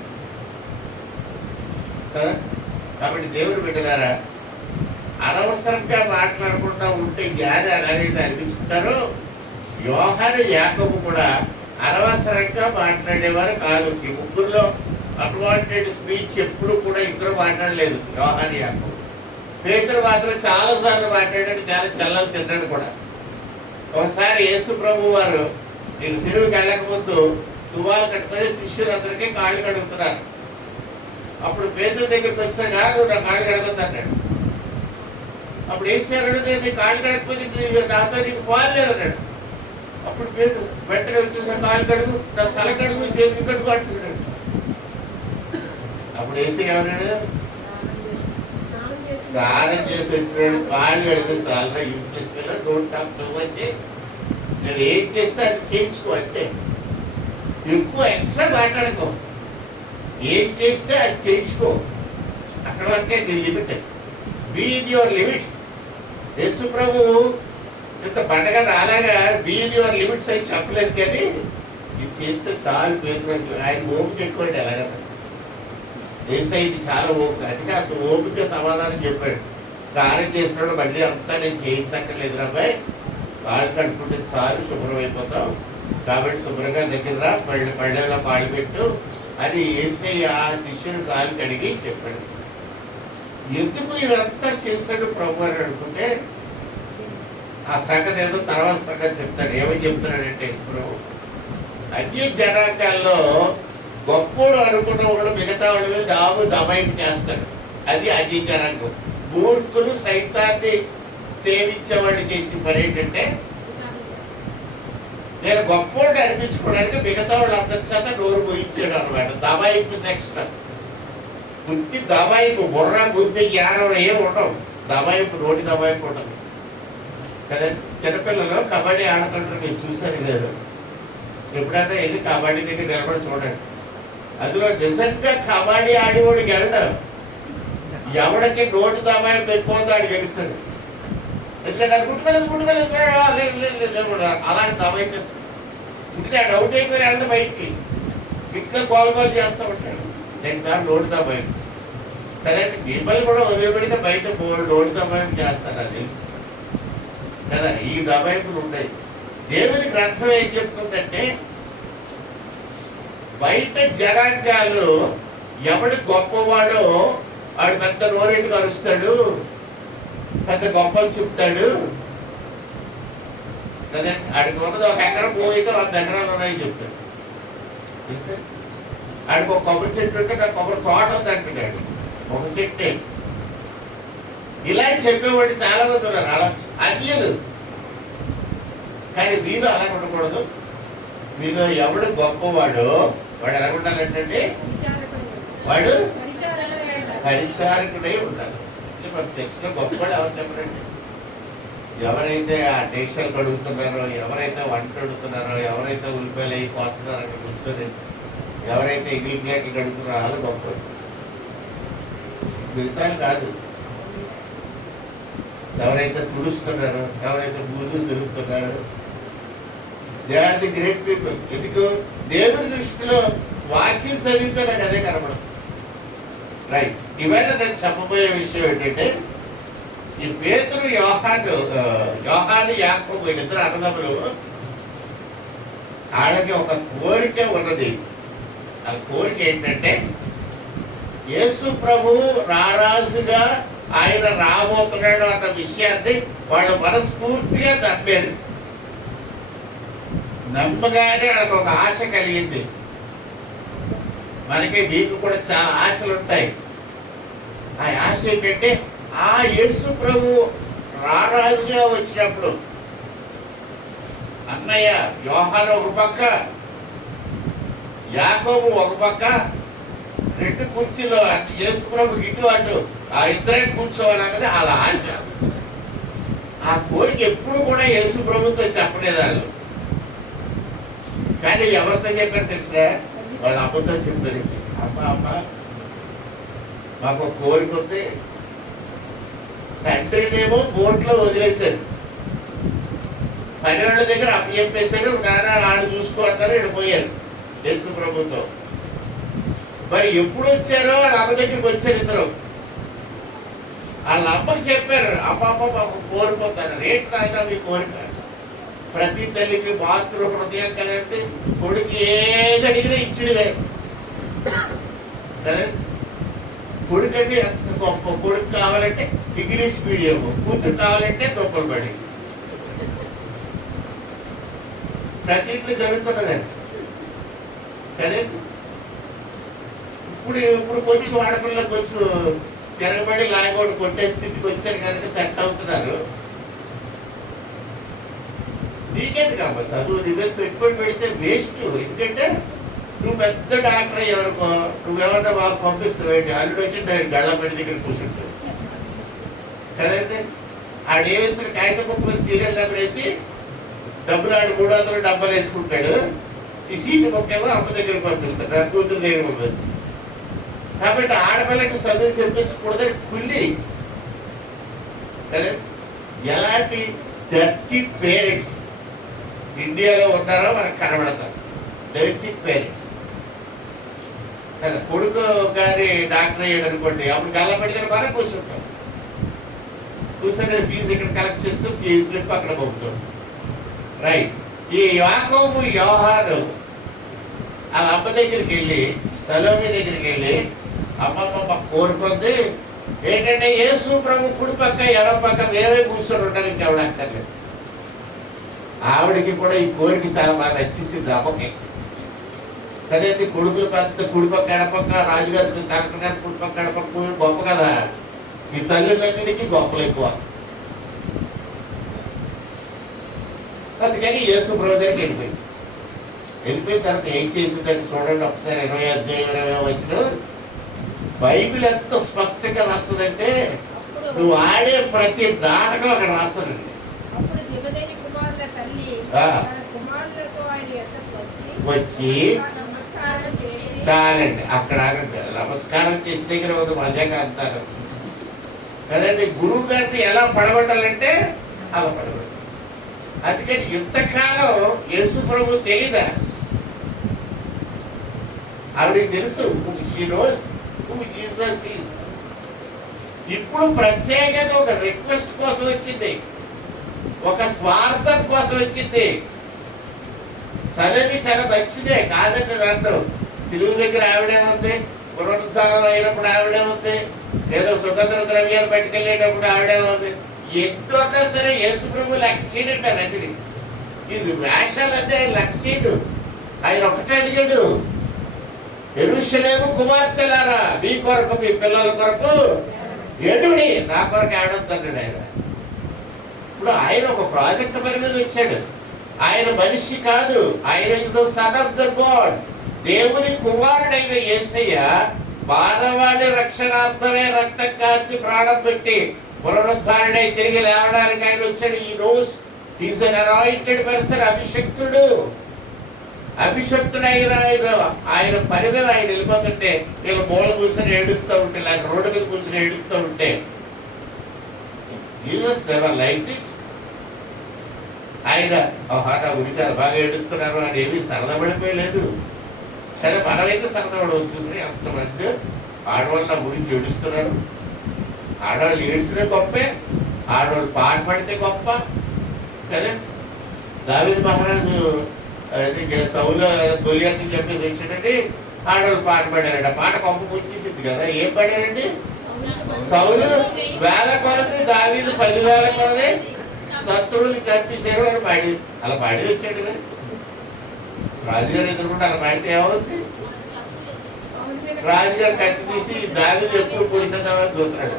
కదా. కాబట్టి దేవుడు బిడ్డలారా, అనవసరంగా మాట్లాడకుండా ఉంటే జ్ఞాని అనేది అనిపించుకుంటారు. యోహాను, యాకోబు కూడా అనవసరంగా మాట్లాడేవారు కాదు. ఈ ముగ్గురులో అడ్వాంటేజ్ స్పీచ్ ఎప్పుడు కూడా ఇద్దరు మాట్లాడలేదు. యోహాను, యాకోబు. పేతురు మాత్రం చాలా సార్లు మాట్లాడాడు, చాలా చల్లలు తిన్నాడు కూడా. ఒకసారి యేసు ప్రభు వారు నీకు సిలువకి వెళ్ళక ముందు తువాలు కట్టుకొని శిష్యులందరికీ కాళ్ళు కడుగుతున్నారు. అప్పుడు పేతురు దగ్గరికి వచ్చాడు, నువ్వు నా కాళ్ళు కడగొద్దు అన్నాడు. అప్పుడు వేసాడు, నేను నీ కాళ్ళు కడగకపోతే నాతో నీకు పాలు లేదన్నాడు. అప్పుడు పేతురు వెంటనే వచ్చేసా, కాళ్ళు కడుగు, నా తల కడుగు, చేతులు కడుగు అంటున్నాడు. అప్పుడు వేసి ఏమన్నాడు, స్నానం చేసి వచ్చినాడు, కాళ్ళు కడిగితే చాలా యూస్లెస్ కదా, డోంట్ టాక్ టూ మచ్. నేను ఏం చేస్తే అది చేయించుకో అంతే, ఎక్కువ ఎక్స్ట్రా మాట్లాడుకో. ఏం చేస్తే అది చేయించుకో, అక్కడ వరకే నీ limit. Be in your limits. Yesu ప్రభు ఇంత పండగ అలాగా బీ ఇన్ యువర్ లిమిట్స్ అని చెప్పలేదు. కానీ ఇది చేస్తే చాలు పేరు. ఆయన ఓపిక ఎక్కువ అంటే ఎలాగన్నా యేసయ్యకి చాలా ఓపిక. అందుకే అంత ఓపిక సమాధానం చెప్పాడు. స్నానం చేస్తున్నాడు, మళ్ళీ అంతా నేను చేయించక్కర్లేదు అబ్బాయి, కాళ్ళు కట్టుకుంటే చాలు, శుభ్రం అయిపోతాం. కాబట్టి శుభ్రంగా దగ్గర పళ్ళెంలో కాళ్ళు పెట్టు అని యేసయ్య ఆ శిష్యుని కాలు కడిగి చెప్పాడు. ఎందుకు ఇదంతా చేశాడు ప్రభు అని అనుకుంటే ఆ సంగతి ఏదో తర్వాత సంగతి చెప్తాడు. ఏమని చెప్తున్నాడంటే యేసు ప్రభు, అన్య జనాంగాల్లో గొప్పోడు అనుకున్న వాడు మిగతా వాడు దాము దమాయింపు చేస్తాడు. అది అన్య జనాంగం. మూర్ఖులు సైతాన్ని సేవించేవాళ్ళు చేసి పని ఏంటంటే, నేను గొప్పోడు అనిపించుకోవడానికి మిగతా వాళ్ళు అందరి చేత నోరు పోయించాడు అనమాట. దమాయింపు సెక్షన్. బుద్ధి దమాయింపు, బుర్ర బుద్ధి జ్ఞానం ఏం ఉండవు. దమాయింపు, నోటి దమాయింపు ఉండదు కదండి. చిన్నపిల్లలు కబడ్డీ ఆడుతుంటారు, మీరు చూసారు లేదు. ఎప్పుడైనా వెళ్ళి కబడ్డీ దగ్గర నిలబడి చూడండి. అందులో నిజంగా కబడ్డీ ఆడేవాడు గెలడు. ఎవడికి నోటి దమాయింపు ఎక్కువ ఉందో ఆడు గెలుస్తాడు. ఇట్లా గుట్టుకోలేదు అలాగే దమాయించేస్తాడు. ఇంటికి ఆ డౌట్ అయిపోయి అంటే బయటికి ఇట్లా గోల్గోలు చేస్తూ ఉంటాడు. నెక్స్ట్ సార్ నోటి దమాయింపు కదండి. మిమ్మల్ని కూడా వదిలిపెడితే బయట నోటి దమాయింపు చేస్తారు, అది తెలుసు కదా. ఈ దమాయింపులు ఉన్నాయి. దేవుని గ్రంథం ఏం చెప్తుందంటే, బయట జనాంగాలు ఎవడు గొప్పవాడో వాడు పెద్ద నోరెంటుకు అరుస్తాడు, పెద్ద గొప్పలు చెప్తాడు కదండి. ఆడికి ఉన్నది 1 ఎకరం భూమి అయితే 100 ఎకరాలు ఉన్నాయని చెప్తాడు. ఆడికి ఒక కొబ్బరి చెట్టు ఉంటే నాకు కొబ్బరి తోట ఉంది అంటున్నాడు, ఒక చెట్టే. ఇలా చెప్పేవాడు చాలా మంది ఉన్నారు, అలా అన్యులు. కానీ వీరు అలా ఉండకూడదు. మీలో ఎవడు గొప్పవాడు వాడు ఎలా ఉండాలంటే వాడు పరిచారకుడై ఉండాలి. మన చర్చిలో గొప్పవాడు ఎవరు చెప్పరండి. ఎవరైతే ఆ డేక్షలు కడుగుతున్నారో, ఎవరైతే వంట కడుగుతున్నారో, ఎవరైతే ఉల్లిపాయలు అవి కోస్తున్నారో అక్కడ కూర్చొని, ఎవరైతే ఇడ్లీ ప్లేట్లు కడుగుతున్నారో వాళ్ళు గొప్పవాడు, మిగతా కాదు. ఎవరైతే తుడుస్తున్నారో, ఎవరైతే బూజులు తిరుగుతున్నారో, they are the great people. ఎందుకు? దేవుని దృష్టిలో వాక్యం చదివితే నాకు అదే కనబడుతుంది. రైట్. ఇవాళ నేను చెప్పబోయే విషయం ఏంటంటే, ఈ పేతురు యోహాను యాకోబు వీళ్ళిద్దరు అన్నదమ్ములు, వాళ్ళకి ఒక కోరిక ఉన్నది. ఆ కోరిక ఏంటంటే యేసు ప్రభు రారాజుగా ఆయన రాబోతున్నాడు అన్న విషయాన్ని వాళ్ళు మనస్ఫూర్తిగా నమ్మారు. నమ్మగానే వాళ్ళకి ఒక ఆశ కలిగింది. మనకి మీకు కూడా చాలా ఆశలు ఉంటాయి. ఆ ఆశ ఏంటంటే ఆ యేసు ప్రభు రారాజుగా వచ్చినప్పుడు అన్నయ్య యోహాను ఒక పక్క, యాకోబు ఒక పక్క, 2 కుర్చీలో యేసు ప్రభు ఇటు అటు ఆ ఇద్దరే కూర్చోవాలన్నది వాళ్ళ ఆశ. ఆ కోరిక ఎప్పుడు కూడా యేసు ప్రభుతో చెప్పలేదు వాళ్ళు. కానీ ఎవరితో చెప్పారు తెలిసినా? వాళ్ళ అమ్మతో చెప్పారు. అమ్మ మాకు కోరిక ఉంది. తండ్రినేమో బోట్లో వదిలేశారు, పని వాళ్ళ దగ్గర అప్పచెప్పేశారు. నాన్న వాళ్ళు చూసుకుంటారు, వెళ్ళిపోయారు యేసు ప్రభుతో. మరి ఎప్పుడు వచ్చారో వాళ్ళ అమ్మ దగ్గరికి వచ్చారు ఇద్దరు. వాళ్ళ అమ్మకి చెప్పారు, అమ్మ మాకు కోరిక ఉందని. రేటు నాయన మీ కోరిక. ప్రతి తల్లికి మాతృ హృదయం కదండి. కొడుకు ఏది అడిగినా ఇచ్చినవే కదండి. కొడుకు అంటే ఎంత గొప్ప. కొడుకు కావాలంటే ఇంగ్లీష్ మీడియం, కూతురు కావాలంటే రూపాయలు పడి. ప్రతి ఇంట్లో జరుగుతున్నదండి కదండి. ఇప్పుడు కొంచెం ఆడపిల్లలు కొంచెం తిరగబడి లాగోడు కొట్టే స్థితికి వచ్చారు కనుక సెట్ అవుతున్నారు. నీకేది కావాలి చదువు, నువ్వే పెట్టుబడి పెడితే వేస్ట్. ఎందుకంటే నువ్వు పెద్ద డాక్టర్ అయ్యేవరకు నువ్వేమన్నా బాగా పంపిస్తావు ఏంటి? అల్లుడు వచ్చి గళ్ళపడి దగ్గర కూర్చుంటావు కదండి. ఆడేసిన కాగిత కుక్క సీరియల్ నెంబర్ వేసి డబ్బులు ఆడు 300 డబ్బాలు వేసుకుంటాడు. ఈ సీటు మొక్కేమో అమ్మ దగ్గర పంపిస్తాడు, నా కూతురు దగ్గర పంపిస్తాడు. కాబట్టి ఆడపిల్లకి చదువు చెప్పించకూడదని కుళ్ళి కదండి. ఎలాంటి డర్టీ పేరెంట్స్ ఇండియాలో ఉన్నారో మనకు కనబడతారు. డర్టీ పేరెంట్స్ కదా. కొడుకు గారి డాక్టర్ అయ్యాడు అనుకోండి, అప్పుడు గల్ల పెడితే బాగా కూర్చుంటాం. కూర్చొని ఫీజు ఇక్కడ కలెక్ట్ చేసుకొని స్లిప్ అక్కడ పంపుతాం. రైట్. ఈ యాకోబు యోహాను వాళ్ళ అమ్మ దగ్గరికి వెళ్ళి, సలోమి దగ్గరికి వెళ్ళి, అమ్మమ్మ కోరుకుంది ఏంటంటే యేసు ప్రభు కుడి పక్క ఎడమ పక్క మేమే కూర్చొని ఉంటారు, ఇంకెవడ అక్కర్లేదు. ఆవిడకి కూడా ఈ కోరిక చాలా బాగా నచ్చేసింది అమ్మకి కదండి. కొడుకులు పెద్ద కుడిపక్క ఎడపక్క, రాజుగారికి కలెక్టర్ గారి కుడిపక్క ఎడపక్క గొప్ప కదా. ఈ తల్లులన్నిటికీ గొప్పలు ఎక్కువ. అందుకని యేసు ప్రభు దగ్గరికి వెళ్ళిపోయిన తర్వాత ఏం చేసిందంటే చూడండి ఒకసారి 20 అధ్యాయం 20 వచ్చిన బైబిల్ ఎంత స్పష్టంగా రాస్తుందంటే నువ్వు ఆడే ప్రతి నాటకం అక్కడ రాస్తానండి. వచ్చి చాలండి అక్కడ నమస్కారం చేసి దగ్గర ఉంది మజాగా అంటారు కదండి. గురువు గారిని ఎలా పడగొట్టాలంటే అలా పడగొట్టాలి. అందుకని ఇంతకాలం యేసు ప్రభు తెలీదా? ఆవిడకి తెలుసు she knows who Jesus is. ఇప్పుడు ప్రత్యేకంగా ఒక రిక్వెస్ట్ కోసం వచ్చింది, ఒక స్వార్థం కోసం వచ్చింది. సరేమి చాలా మంచిదే కాదండి. నన్ను సిలువు దగ్గర ఆవిడేముంది, పునరుద్ధానం అయినప్పుడు ఆవిడే ఉంది, ఏదో సుగంధ ద్రవ్యాలు పట్టుకెళ్ళేటప్పుడు ఆవిడే ఉంది. ఎప్పుడన్నా సరే యేసు ప్రభు లెక్క చేయడండి అవన్నీ. ఇది వేషాలంటే ఆయన లెక్క చేయడు. ఆయన ఒకటే అడిగాడు, యెరూషలేము కుమార్తెలారా మీ కొరకు మీ పిల్లల కొరకు ఏడుడి, నా కొరకు ఏడొద్దు అన్నాడు ఆయన. ఇప్పుడు ఆయన ఒక ప్రాజెక్ట్ పని మీద వచ్చాడు. ఆయన మనిషి కాదు, ఆయన is the son of the God. దేవుని కుమారుడైన యేసయ్య మానవాళి రక్షణార్థమే రక్తం కాచి ప్రాణం పెట్టి పునరుద్ధారుడై తిరిగి లేవడానికి ఆయన వచ్చాడు. He knows is an anointed person. అభిషక్తుడైన ఆయన పని మీద ఆయన వెళ్ళిపోతుంటే వీళ్ళు మూల కూర్చొని ఏడుస్తూ ఉంటే, లేక రోడ్డు మీద కూర్చొని ఏడుస్తూ ఉంటే జీసస్ నెవర్ లైక్డ్ ఇట్. ఆయన నా గురించి బాగా ఏడుస్తున్నారు అని ఏమీ సరదపడిపోయలేదు. సరే మనమైతే సరదపడవచ్చు. చూసి అంతమంది ఆడవాళ్ళు నా గురించి ఏడుస్తున్నారు. ఆడవాళ్ళు ఏడ్చినా గొప్పే, ఆడవాళ్ళు పాట పడితే గొప్ప కదా. దావీదు మహారాజు సౌలు గొలియాత్ అని చెప్పేసి వచ్చాడండి, ఆడవాళ్ళు పాట పాడారంట. పాట గొప్ప వచ్చేసింది కదా. ఏం పాడారండి? సౌలు వేల కొలది, దావీదు 10,000 కొలది శత్రువుని చంపేశారు అని పాడి, అలా పాడి వచ్చాడు కదా. రాజుగారు ఎదుర్కొంటే అలా పాడితే ఏమవుతుంది? రాజుగారు కత్తి తీసి దావీదు ఎప్పుడు పొడిసేద్దామని చూస్తున్నాడు.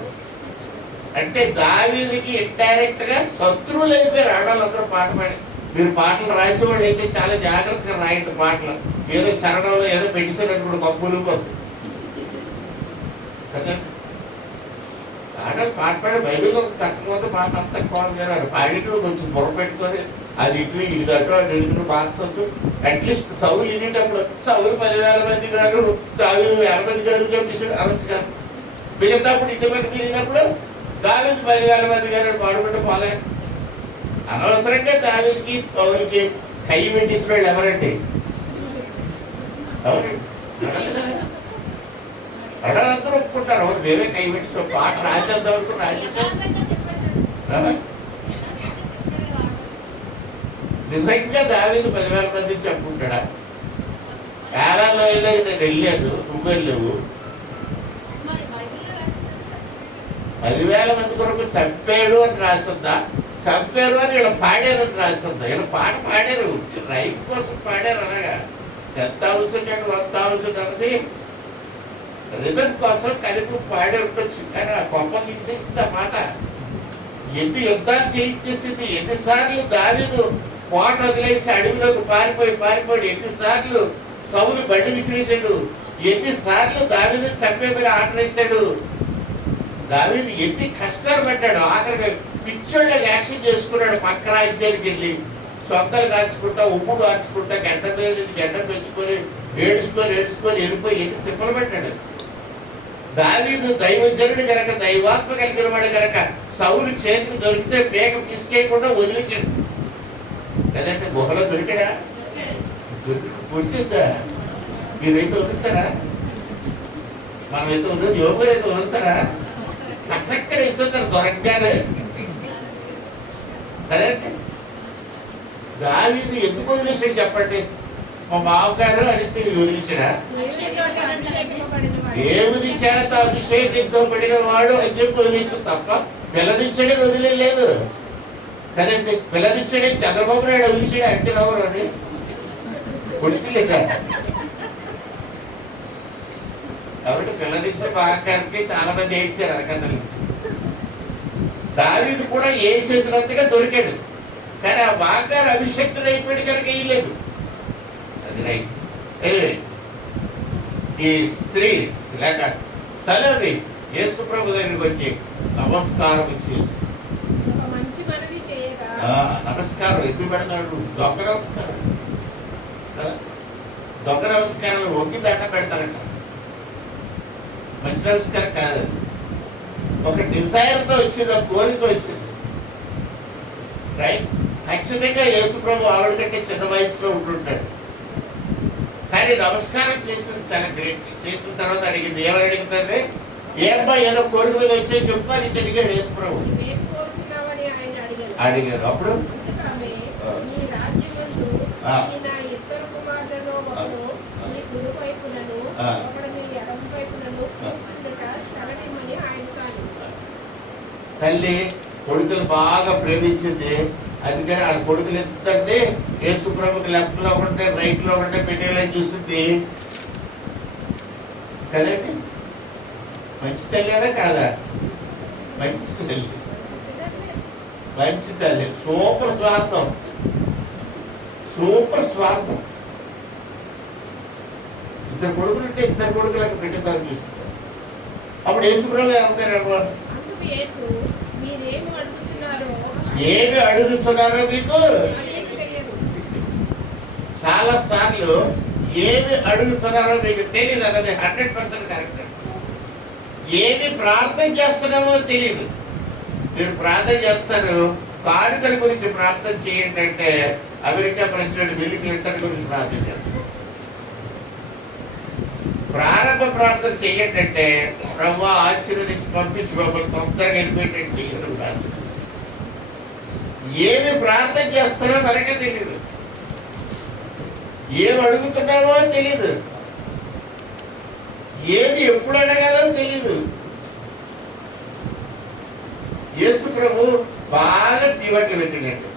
అంటే దావీదుకి ఇండైరెక్ట్ గా శత్రువులు అయిపోయారు ఆడవాళ్ళందరూ పాట పాడి. మీరు పాటలు రాసేవాళ్ళు అయితే చాలా జాగ్రత్తగా రాయండి పాటలు. ఏదో శరణంలో ఏదో పెట్టిస్తున్నప్పుడు గొప్పలు పోతుంది కదా. ఆడవాళ్ళు పాట పాడి బైబిల్లో ఒక చట్టపోతే పాట అంతా బాగుంది. పాడేటప్పుడు కొంచెం బుర్ర పెట్టుకొని అది ఇటు ఇది అటు అది ఎడుతున్న బాక్స్ వద్దు. అట్లీస్ట్ సౌలు వినేటప్పుడు సౌలు 10,000 మంది గారు, దావీదు 1,000 మంది గారు చెప్పేసాడు అనొచ్చు కదా. మిగతాప్పుడు ఇంటి పక్కన తిరిగినప్పుడు దావీదు 10,000 మంది గారు పాడుకుంటూ పోలే. అనవసరంగా దావీదుకి సౌలుకి కై పెట్టేసిన వాళ్ళు ఎవరండి? ఎవరండి? అడలందరూ ఒప్పుకుంటారు. మేమే కై పెట్టేసాం, పాట రాసేద్దాం అనుకుని రాసేసాం. నిజంగా దావీదు 10,000 మంది చెప్పుకుంటాడా? ఏలాలో నేను వెళ్ళాను, నువ్వు వెళ్ళావు. 10,000 మంది కొరకు చంపాడు అని రాస్తుందా? చంపారు అని వీళ్ళు పాడారు అని రాస్తుందా? వీళ్ళు పాట పాడారు, రైతు కోసం పాడారు. అనగా 10,000 అండ్ 1,000 అన్నది రిధం కోసం కలిపి పాడే ఉండొచ్చు. కానీ ఆ గొప్ప తీసేసింది ఆ మాట. ఎన్ని యుద్ధాలు చేయించేసింది. ఎన్నిసార్లు దావీదు కోట వదిలేసి అడవిలోకి పారిపోయి ఎన్నిసార్లు సౌలు బండి విసిరేసాడు. ఎన్నిసార్లు దావీదు చంపే మీద ఆర్డర్ వేస్తాడు. దావీదు ఎన్ని కష్టాలు పడ్డాడు. ఆఖరికి పిచ్చోళ్ళకి యాక్షన్ చేసుకున్నాడు. పక్క రాజ్యానికి వెళ్ళి చొక్కలు కాల్చుకుంటా, ఉప్పు కాల్చుకుంటా, గడ్డ మీద గడ్డ పెంచుకొని ఏడ్చుకొని వెళ్ళిపోయి ఎన్ని తిప్పలు పెట్టాడు. దావీదు దైవజనుడు కనుక, దైవాత్మ కలిగిన వాడు కనుక సౌలు చేతికి దొరికితే పేక పిసికేయకుండా వదిలేసాడు కదంటే. గుహలో దొరికాడా? పొడిసిందా? మీరైతే వదులుతారా? మనమైతే వదిలి యోగులైతే వదులుతారా? కసక్కర ఇస్తుంటారు దొరకగానే కదంటే. దావీదు ఎందుకు వదిలేసాడు చెప్పండి? మా బావగారు అనేసి వదిలేసాడా? దేవుని చేత అభిషేకించబడిన వాడు అని చెప్పి వదిలేసాడు తప్ప పిల్లనిచ్చాడే వదిలేదు కదండి. పిల్లనిచ్చాడే చంద్రబాబు నాయుడు వదిలేసాడు అంటే ఎవరు అని పొడిసిలేదా? కాబట్టి పిల్లనిచ్చిన బాగారికి చాలా మంది వేసారు అనకంత నుంచి. దావీదు కూడా వేసేసినంతగా దొరికాడు. కానీ ఆ బాగారు అభిషక్తుడు అయిపోయాడు కనుక వేయలేదు. అది రైట్. ఈ స్త్రీ లేక సలవి యేసు ప్రభు దగ్గరికి వచ్చి నమస్కారం చేసి, నమస్కారం ఎందుకు పెడతాడు? దొంగ నమస్కారం కదా. దొంగ నమస్కారాలు ఒగ్గి దండ పెడతారంట. మంచి నమస్కారం కాదు. ఒక డిజైర్తో వచ్చింది, ఒక కోరిక వచ్చింది. రైట్. ఖచ్చితంగా యేసు ప్రభు ఆవిడ కంటే చిన్న వయసులో ఉంటుంటాడు. కానీ నమస్కారం చేసింది చాలా గ్రేట్. చేసిన తర్వాత అడిగింది, ఏమని అడిగిందంటే, ఏమ్మా ఏదో కోరిక మీద వచ్చేసి చెప్పు అని అడిగాడు యేసు ప్రభు. అడిగారు. అప్పుడు తల్లి కొడుకులు బాగా ప్రేమించింది. అందుకని ఆ కొడుకులు ఎంతంటే యేసు ప్రభుకి లెఫ్ట్ లో ఒకటే రైట్ లో ఒకటే పెట్టేయాలని చూస్తుంది కదండి. మంచి తల్లినా కాదా? మంచి తల్లి, మంచి తల్లి. సూపర్ స్వార్థం, సూపర్ స్వార్థం. ఇద్దరు కొడుకులు ఉంటే ఇద్దరు కొడుకులకు పెట్టేదాన్ని చూస్తుంది. అప్పుడు యేసు ప్రభు ఏమంటారు? ఏమి అడుగుతున్నారో మీకు చాలా సార్లు ఏమి అడుగుతున్నారో మీకు తెలియదు అన్నది 100% కరెక్ట్. ఏమి ప్రార్థన చేస్తున్నామో తెలియదు. మీరు ప్రార్థన చేస్తారు, కానుకల గురించి ప్రార్థన చేయండి అంటే అమెరికా ప్రెసిడెంట్ బిల్ క్లింటన్ గురించి ప్రార్థన చేస్తారు. ప్రారంభ ప్రార్థన చెయ్యండి అంటే ప్రభువా ఆశీర్వదించి పంపించుకోవాలి, తొందరగా వెళ్ళిపోయేటట్టు చెయ్యరు ప్రార్థన. ఏమి ప్రార్థన చేస్తారో మనకే తెలియదు, ఏమి అడుగుతున్నావో తెలియదు, ఏది ఎప్పుడు అడగాలో తెలియదు. యేసు ప్రభు బాగా చీవాట్లు పెట్టినట్టు.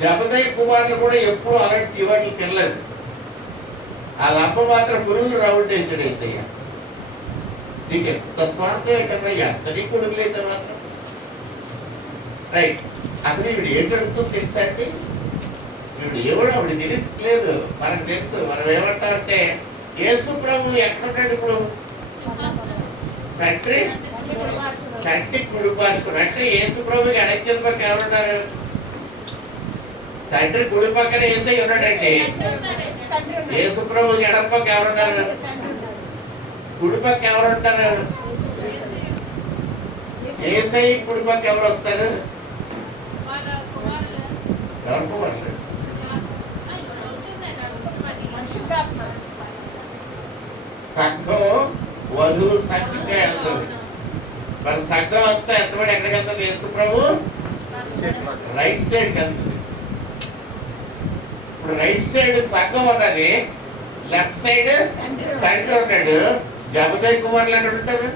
జబదయి కుమారులు కూడా ఎప్పుడు అలాంటి చీవాట్లు తినలేదు. ఆ అమ్మ మాత్రం ఫుల్ రౌండ్ వేసాడు యేసయ్య. నీకు ఎంత స్వార్థం ఏంటమ్మా, ఎంత నీ కొడుకులు అయితే మాత్రం. రైట్. అసలు వీడు ఏంటడుగుతుందో తెలుసా అండి? వీడు ఏమో ఆవిడ తెలియట్లేదు, మనకు తెలుసు. మనం ఏమంటామంటే యేసు ప్రభు ఎక్కడున్నాడు ఇప్పుడు? తండ్రి తండ్రి కుడిపార్శ్వం. అంటే యేసు ప్రభుకి అడగని పక్క ఎవరున్నారు? తండ్రి కుడి పక్కన యేసయ్య ఉన్నాడండి. యేసు ప్రభుకి ఎడం పక్క ఎవరున్నారు? కుడి పక్క ఎవరు ఉంటారు? యేసయ్య కుడి పక్క ఎవరు వస్తారు? ఎవరు కుమారులు? సంఘం వధువు సంఖ్యగా వెళ్తుంది. మరి సంఘం అంతా ఎంతమంది ఎక్కడికి వెళ్తుంది? యేసు ప్రభు రైట్ సైడ్కి వెళ్తుంది. ఇప్పుడు రైట్ సైడ్ సంఘం ఉన్నది, లెఫ్ట్ సైడ్ తండ్రి ఉన్నాడు. జబదయి కుమారులు ఎక్కడ ఉంటారు?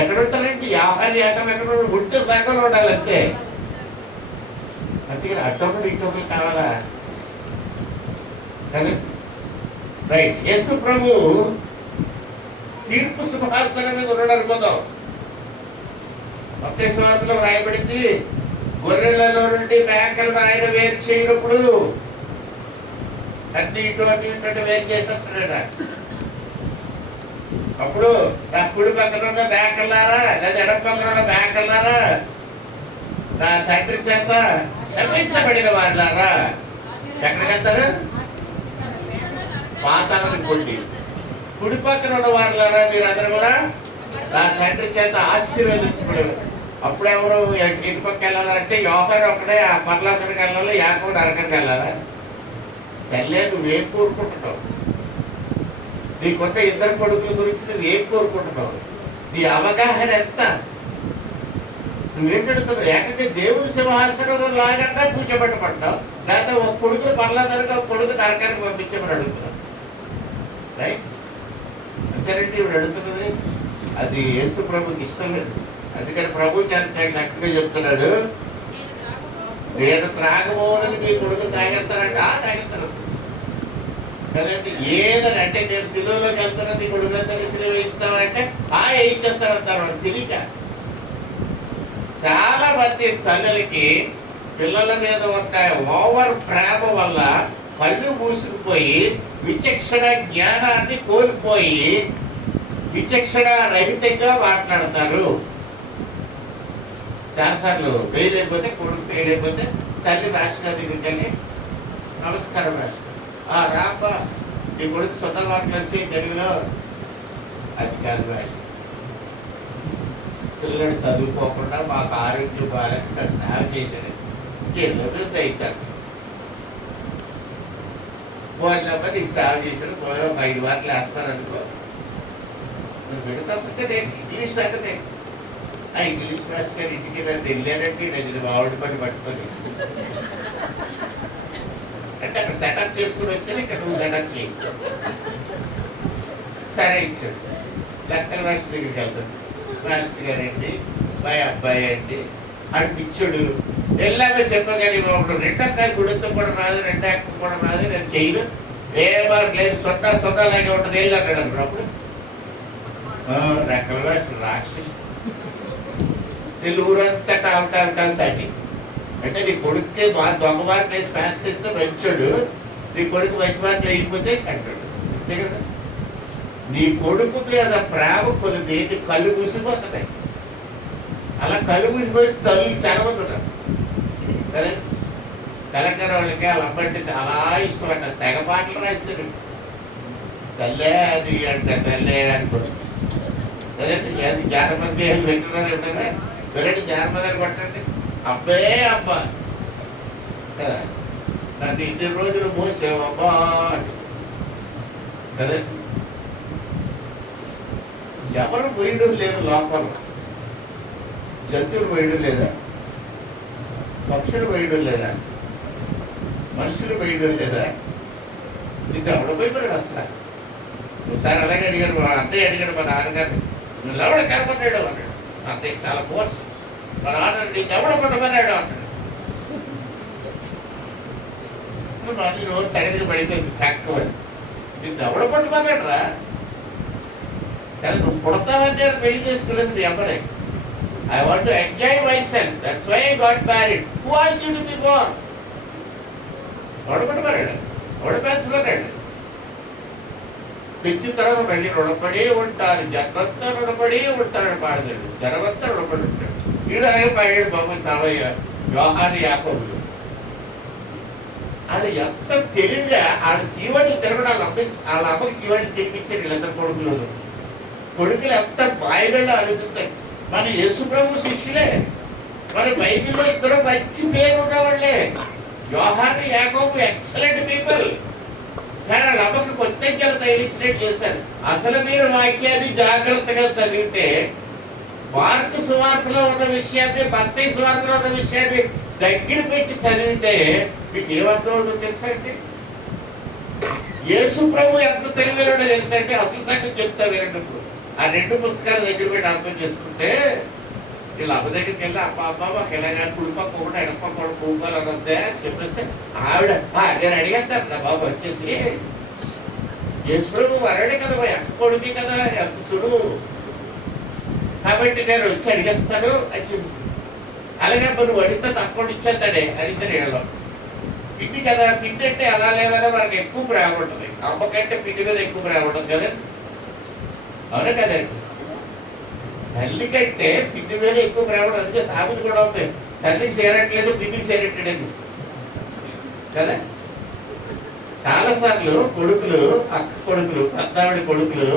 ఎక్కడ ఉంటారంటే యాభై యాకం ఎక్కడ ఉంటే సంఘంలో ఉండాలి అంతే. అందుకని అట్టొకటి ఇట్టొకటి కావాలా కదా? రైట్. యేసు ప్రభు తీర్పు సింహాసనం మీద ఉన్నాడు అనుకుందాం. మత్తయి సువార్తలో రాయబడింది, గొర్రెలలో నుండి మేకలను ఆయన వేరు చేయనప్పుడు అన్ని ఇటు అటు ఇటు వేరు చేసేస్తున్నాడు. అప్పుడు నా కుడి పక్కన ఉన్న మేకలారా లేదా ఎడం పక్కన ఉన్న మేకలారా నా తండ్రి చేత శమించబడిన వాళ్ళారా ఎక్కడికి వెళ్తారు? పాతాళానికి కొట్టి. కుడి పక్కన ఉన్న వాళ్ళారా మీరందరూ కూడా నా తండ్రి చేత ఆశీర్వదించబడి. అప్పుడెవరు ఇటు పక్క వెళ్ళాలంటే యోహాను ఒకడే ఆ పరలోకానికి వెళ్ళాలి, యాకోబు నరకానికి వెళ్ళాలా? తల్లే నువ్వేం కోరుకుంటున్నావు? నీకొన్న ఇద్దరు కొడుకుల గురించి నువ్వేం కోరుకుంటున్నావు? నీ అవగాహన ఎంత? నువ్వేంటడుతున్నావు? ఏకంగా దేవుని సింహాసనంలో లాగన్నా కూర్చోబెట్టమంటావు, లేకపోతే ఒక కొడుకుని పరలోకానికి ఒక కొడుకు నరకానికి పంపించమని అడుగుతున్నావు. రైట్. అంతేనండి ఇప్పుడు అడుగుతున్నది. అది యేసు ప్రభుకి ఇష్టం లేదు. అందుకని ప్రభు చాలా చక్కగా చెప్తున్నాడు, నేను త్రాగబోనది మీ కొడుకు తాగేస్తానంటే తాగేస్తాను కదండి. ఏదని అంటే నేను సిలువలోకి వెళ్తాను, నీ కొడుకులందరినీ సిలువ వేయిస్తావంటే వేయించేస్తానంటారు. అని తెలియక చాలా మంది తల్లులకి పిల్లల మీద ఉన్న ఓవర్ ప్రేమ వల్ల కళ్ళు మూసుకుపోయి విచక్షణ జ్ఞానాన్ని కోల్పోయి విచక్షణ రహితంగా మాట్లాడతారు. చాలాసార్లు ఫెయిల్ అయిపోతే, కొడుకు ఫెయిల్ అయిపోతే తల్లి భాషగా దగ్గరికి వెళ్ళి నమస్కారం భాష రాప నీ కొడుకు 0 మార్కులు వచ్చి తెలుగులో. అది కాదు భాష. పిల్లలు చదువుకోకుండా మాకు ఆరోగ్యం బాగాలేక నాకు సహాయం చేశాడు, ఏదో దయచాల్సి పోయినప్ప నీకు సేవ చేశాడు, పోయో 5 మార్కులు వేస్తారనుకో. మిగతా సంగతి ఏంటి? ఇంగ్లీష్ సంగతి ఏంటి? ఆ ఇంగ్లీష్ మాస్టర్ గారు ఇంటికి నన్ను వెళ్ళానంటే నేను మామిడి పని పట్టుకొని అంటే అక్కడ సెటప్ చేసుకుని వచ్చాను, ఇక్కడ నువ్వు సెటప్ చేయి. సరే ఇచ్చాడు. లెక్కల మాస్టర్ దగ్గరికి వెళ్తాను. మాస్టర్ గారండి మా అబ్బాయి అండి అని పిచ్చుడు ఎలాగో చెప్పగానే ఒకడు రెండక్క గుడితో కూడా రాదు, రెండక్క కూడా రాదు, నేను చేయను ఏ మార్కు లేదు, సొంతలాగే ఉంటుంది వెళ్ళి అన్నాడు అప్పుడు. రెక్కల మాస్టర్ రాక్షసు వీళ్ళు ఊరంతా టామ్ సాటి అంటే నీ కొడుక్కి దొంగ మార్కులు వేసి పాస్ చేస్తే మంచోడు, నీ కొడుకు మంచి మార్కులు వేయకపోతే అంటాడు. అంతే కదా, నీ కొడుకు మీద ప్రేమ కొలిది నీ కళ్ళు మూసిపోతున్నాయి. అలా కళ్ళు మూసిపోయి తల్లి చాలా మంది ఉంటారు కదా. తెలంగాణ వాళ్ళకి వాళ్ళ అమ్మ అంటే చాలా ఇష్టం అంట, తెగ పాటలు రాస్తారు. తల్లే అది అంట తల్లే అనుకోండి కదండి. అది జానపద వింటున్నారు ఎప్పుడైనా వినండి, జానపదాలు పట్టండి. అబ్బే అమ్మ కదా, నన్ను ఇన్ని రోజులు మోసేవమ్మా కదండి. ఎవరు పోయడం లేదు లోపల, జంతువులు పోయడం లేదా, పక్షులు పోయడం లేదా, మనుషులు పోయడం లేదా, నిన్ను ఎవడ పోయిపోయాడు అసలు. ఒకసారి అలాగే అడిగాడు మా అన్నయ్య, అడిగాడు మా నాన్నగారు, నువ్వు ఎవడ కనపడ్డాడు అన్నాడు. అన్నయ్య చాలా ఫోర్స్, మా నాన్న నీకు ఎవడ పట్టమన్నాడు అన్నాడు. మళ్ళీ రోజు సడన్గా పడిపోయింది తక్కువ, నిన్ను ఎవడ పట్టమన్నాడు రా, కానీ నువ్వు పుడతావంటే పెళ్లి చేసుకునేది నీ అమ్మడే. I want to enjoy myself. That's why I got married. Who asked you to be born? ఒడపడమన్నాడు, ఒడపెంచమన్నాడు. పెంచిన తర్వాత మళ్ళీ రుణపడి ఉంటారు, జన్మంతా రుణపడి ఉంటాడు. పాడలేడు జనమంతా రుణపడి ఉంటాడు. ఈడు అలాగే పాడాడు బాబు సావయ్య యోహాను యాకోబులు. అది ఎంత తెలివిగా ఆడ చీవాడిని తిరగడం వాళ్ళ అమ్మకి చీవాడిని తినిపించారు వీళ్ళందరూ కొడుకులు ఎంత బాయిలలో ఆలోచించండి. మన యేసు ప్రభు శిష్యులే, మన బైబిల్లో ఇద్దరు మంచి పేరు ఉన్నవాళ్ళే. యోహాను యాకోబు ఎక్సలెంట్ పీపుల్, కానీ వాళ్ళ అమ్మకి కొత్తెంజలు తగిలించినట్టు చేశారు. అసలు మీరు వాక్యాన్ని జాగ్రత్తగా చదివితే మార్కు సువార్తలో ఉన్న విషయాన్ని, మత్తయి సువార్తలో ఉన్న విషయాన్ని దగ్గర పెట్టి చదివితే మీకు ఏమర్థం అవుతుందో తెలుసా అండి. యేసు ప్రభు ఎంత తెలివిలోనే తెలుసా అంటే అసలు సంగతి చెప్తా వినండి. ఆ రెండు పుస్తకాలు దగ్గర పెట్టి అర్థం చేసుకుంటే వీళ్ళు అమ్మ దగ్గరికి వెళ్ళి అమ్మ మాకు ఎలాగా కుడిపక్క ఒకటి ఎడపక్క ఒకటి పూకోవాలని వద్దే అని చెప్పేస్తే ఆవిడ నేను అడిగేస్తాను నా బాబు వచ్చేసి, యేసు ప్రభు వరడే కదా మా అక్క కొడుకు కదా, ఎంత సుడు కాబట్టి నేను వచ్చి అడిగేస్తాను అని చెప్పేసి. అలాగే మనం అడిగితే తక్కువ ఇచ్చేస్తాడే అని సరే వీళ్ళలో పిండి కదా, పిండి అంటే అలా లేదన్నా మనకి ఎక్కువ ప్రేమ ఉంటుంది. అమ్మ కంటే పిండి మీద ఎక్కువ ప్రేమ ఉంటుంది కదా, అవునా కదండి. తల్లి కంటే పిండి మీద ఎక్కువ ప్రేమ ఉంటుంది. అందుకే సామెత కూడా ఉంది, తల్లికి చేరట్లేదు పిండికి చేరట్లేదు అనిపిస్తుంది కదా. చాలాసార్లు కొడుకులు, అక్క కొడుకులు, పెద్దావిడి కొడుకులు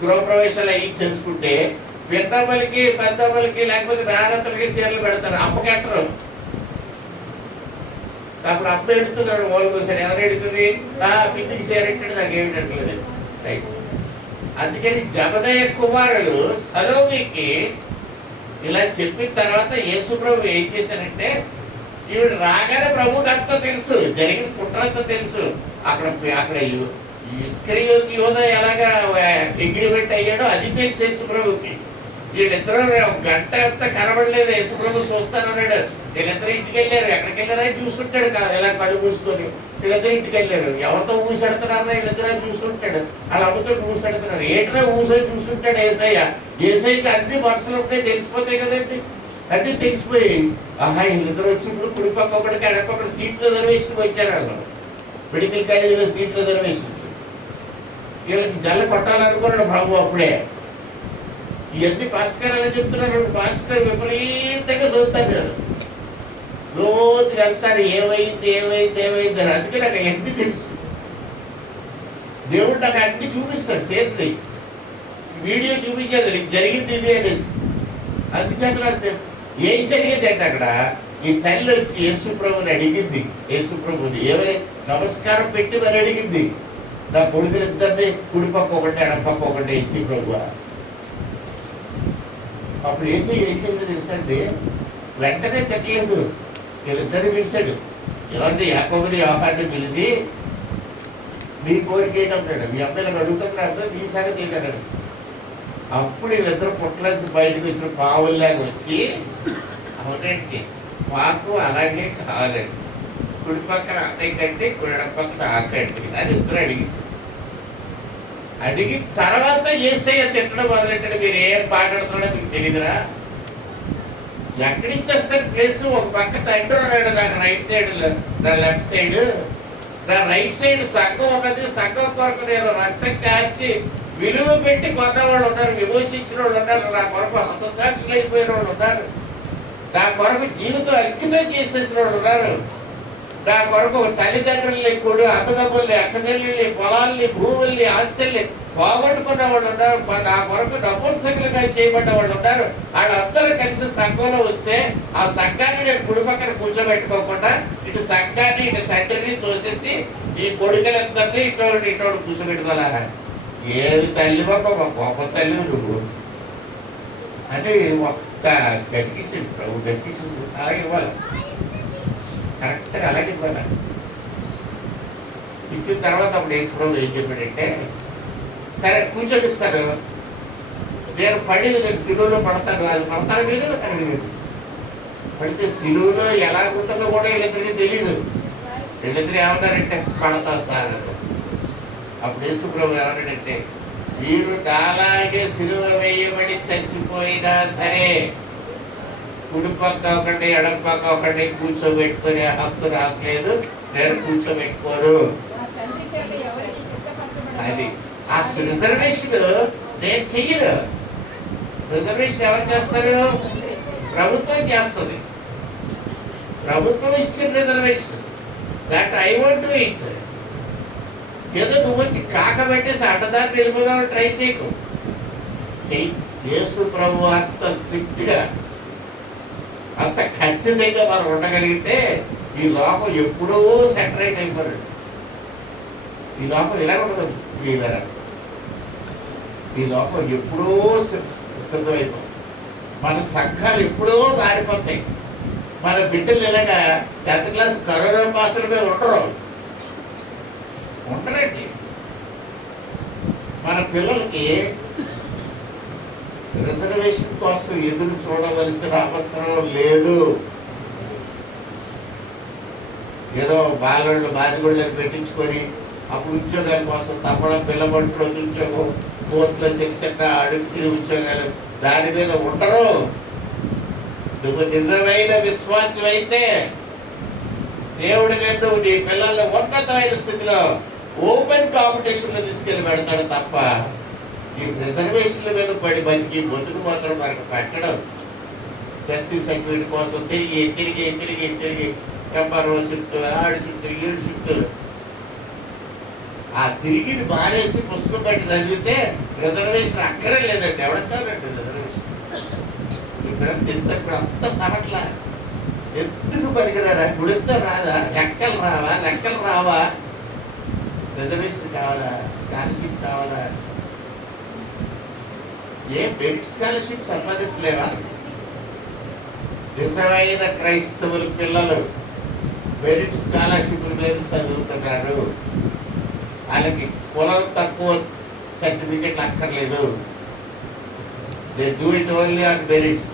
గృహప్రవేశాలు అయ్యి చేసుకుంటే పెద్దమ్మలకి లేకపోతే మేనత్తలకి చీరలు పెడతారు, అమ్మకెట్టరు. అప్పుడు అమ్మ ఎడుతున్నాడు ఓలు కోసారు, ఎవరు ఎడుతుంది, పిండికి చేరట్టాడు నాకు ఏమిటట్లేదు. రైట్, అందుకని జబదయ్య కుమారుడు సలోమికి ఇలా చెప్పిన తర్వాత యేసు ప్రభు ఏం చేశారంటే, ఈవిడ రాగానే ప్రభుకి అంతా తెలుసు, జరిగిన కుట్రంతా తెలుసు. అక్కడ ఇస్కరియోతు యోధ ఎలాగా అగ్రిమెంట్ అయ్యాడో అది తెలుసు యేసు ప్రభుకి. వీళ్ళిద్దరూ గంట అంతా కనబడలేదు, యేసు ప్రభు చూస్తానన్నాడు. వీళ్ళిద్దరూ ఇంటికి వెళ్ళారు, ఎక్కడికి వెళ్ళారా చూస్తుంటాడు ఇలా కళ్ళు మూసుకొని. వీళ్ళిద్దరూ ఇంటికి వెళ్ళారు, ఎవరితో ఊసెడుతున్నారా వీళ్ళిద్దరూ చూస్తుంటాడు, వాళ్ళ అమ్మతో ఊసెడుతున్నారు. ఏంటో ఊసని చూస్తుంటాడు ఏసైకి అన్ని వరుసలు ఉంటాయి, తెలిసిపోతాయి కదండి. అన్ని తెలిసిపోయి ఆహా వీళ్ళిద్దరు వచ్చి ఇప్పుడు కుడిపక్క ఒకటికి ఎడపక్కడ సీట్ రిజర్వేషన్ వచ్చారు. వాళ్ళు మెడికల్ కాలేజీలో సీట్ రిజర్వేషన్ వీళ్ళకి జల్ల కొట్టాలనుకున్నాడు ప్రభు అప్పుడే. ఇవన్నీ పాస్టర్ గారు అలా చెప్తున్నారు. పాస్టర్ గారు విపరీతంగా చదువుతారు, లోతుగా వెళ్తారు, ఏమైంది అని. అందుకే నాకు అన్ని తెలుసు. దేవుడు నాకు అన్ని చూపిస్తాడు, సేర్ది వీడియో చూపించేది నీకు జరిగింది ఇది అనేసి. అందుచేత నాకు ఏం జరిగింది అంటే అక్కడ ఈ తల్లి వచ్చి యేసు ప్రభుని అడిగింది. యేసు ప్రభుని ఏమని నమస్కారం పెట్టి మరి అడిగింది, నా కొడుకులు ఇద్దరిని కుడిపక్క ఒకటి ఎడపక్క ఒకటి యేసు ప్రభు. అప్పుడు ఏసీ ఏం చేయాలో తెలుసండి, వెంటనే తిట్టలేదు, వీళ్ళిద్దరిని పిలిచాడు. ఎవరిని యాకోబుని యోహాన్ని పిలిచి మీ కోరిక ఏంటన్నాడు, మీ అమ్మాయిలకు అడుగుతున్నాడు, మీ సంగతి ఏంటన్నాడు. అప్పుడు వీళ్ళిద్దరు పుట్టలోంచి బయటకు వచ్చిన పావుల్లాగా వచ్చి, అవునండి మాకు అలాగే కావాలండి, కుడి పక్కన అన్నయ్య కంటే కుడి పక్కన ఆకండి అని ఇద్దరు అడిగిస్తారు. అడిగిన తర్వాత యేసయ్య తిట్టడం మొదలెట్టాడు. మీరు ఏం మాట్లాడుతున్నాడో మీకు తెలియదురా, ఎక్కడి నుంచి వస్తారు ప్లేస్? ఒక పక్క తండ్రి ఉన్నాడు నాకు రైట్ సైడ్, నా లెఫ్ట్ సైడ్, నా రైట్ సైడ్ సంఘం ఉన్నది. సంఘం కొరకు నేను రక్తం కాచి విలువ పెట్టి కొన్న వాళ్ళు ఉన్నారు, విమోచించిన వాళ్ళు ఉన్నారు, నా కొరకు హతసాక్షులు అయిపోయిన వాళ్ళు ఉన్నారు, నా కొరకు జీవితం అంకితం చేసేసిన వాళ్ళు ఉన్నారు, నా కొరకు తల్లిదండ్రుల్ని కూడా అన్నదమ్ముల్ని అక్కచెల్లెల్ని పొలాల్ని భూముల్ని ఆస్తుల్ని పోగొట్టుకున్న వాళ్ళు ఉన్నారు, నా కొరకు నపుంసకులుగా చేయబడ్డ వాళ్ళు ఉన్నారు. వాళ్ళందరూ కలిసి సంఘంలో వస్తే ఆ సంఘాన్ని నేను కుడి పక్కన కూర్చోబెట్టుకోకుండా ఇటు సంఘాన్ని ఇటు తండ్రిని తోసేసి ఈ కొడుకులందరినీ ఇటోడు కూర్చోబెట్టుకోవాలా? ఏమి తల్లి బాబా, మా గొప్ప తల్లి నువ్వు అని ఒక్క గట్టికిచ్చింది ప్రభు, గట్టికిచ్చింది. అలాగే ఇవ్వాలి, కరెక్ట్గా అలాగే ఇవ్వాలి. ఇచ్చిన తర్వాత అప్పుడు యేసుప్రభు ఏం చెప్పాడంటే, సరే కూర్చోపిస్తాను, నేను పడింది, నేను సిలువలో పడతాను, అది పడతాను మీరు అని అడిగాడు. పడితే సిలువలో ఎలా ఉంటుందో కూడా వీళ్ళిద్దరికి తెలీదు. వీళ్ళిద్దరు ఏమన్నారంటే పడతారు సార్ అన్నారు. అప్పుడు యేసుప్రభు ఏమన్నాడంటే, వీడు నాలాగే సిలువ వేయబడి చచ్చిపోయినా సరే కుడి పక్క ఒకటి ఎడం పక్క ఒకటి కూర్చోబెట్టుకునే హక్కు నాకు లేదు, నేను కూర్చోబెట్టుకోను. అది ఆ రిజర్వేషన్ నేను చెయ్యను. రిజర్వేషన్ ఎవరు చేస్తారు? ప్రభుత్వం చేస్తుంది. ప్రభుత్వం ఇచ్చిన reservation that I want do it. ఏదో నువ్వు వచ్చి కాకబెట్టేసి అడ్డదారి వెళ్ళిపోదామని ట్రై చేయకు, చెయ్యి. యేసు ప్రభు అంత స్ట్రిక్ట్గా అంత ఖచ్చితంగా మనం ఉండగలిగితే ఈ లోపం ఎప్పుడో సెటరేట్ అయిపోయాడు. ఈ లోపం ఇలా ఉండదు, ఈ లోపం ఎప్పుడో సిద్ధమైపోతుంది. మన సంఘాలు ఎప్పుడో దారిపోతాయి. మన బిడ్డలు ఇలాగా 10th క్లాస్ కరోనా పాసుల మీద ఉండరండి. మన పిల్లలకి రిజర్వేషన్ కోసం ఎదురు చూడవలసిన అవసరం లేదు. ఏదో బాలళ్ళు బాధిగుళ్ళని పెట్టించుకొని అప్పుడు ఉద్యోగాల కోసం తప్పడం, పిల్లబట్టులో ఉద్యోగం, కోర్టులో చిన్న చిన్న అడుగు తిరిగి ఉద్యోగాలు, దాని మీద ఉండరు. నువ్వు నిజమైన విశ్వాసం అయితే దేవుడు నిన్ను నీ పిల్లల్ని ఉన్నతమైన స్థితిలో ఓపెన్ కాంపిటీషన్లో తీసుకెళ్ళి పెడతాడు తప్ప ఈ రిజర్వేషన్ల మీద పడి బతికి బతుకు మాత్రం మనకు పెట్టడం. ఎస్సీ సర్టిఫికేట్ కోసం తిరిగి ఎంఆర్ఓ చుట్టూ, ఆడి చుట్టూ, ఈడు చుట్టూ, ఆ తిరిగిని మానేసి పుస్తకం బయట చదివితే రిజర్వేషన్ అక్కడే లేదండి. ఎవడంటారండి రిజర్వేషన్? ఇప్పుడు అంత సమట్ల ఎందుకు పనికిరాడా? గుడితో రాదా? లెక్కలు రావా? రిజర్వేషన్ కావాలా? స్కాలర్షిప్ కావాలా? ఏ మెరిట్ స్కాలర్షిప్ సంపాదించలేవా? నిజమైన క్రైస్తవుల పిల్లలు మెరిట్ స్కాలర్షిప్ల మీద చదువుతున్నారు. వాళ్ళకి కులం తక్కువ సర్టిఫికేట్లు అక్కర్లేదు. They do it only on merits.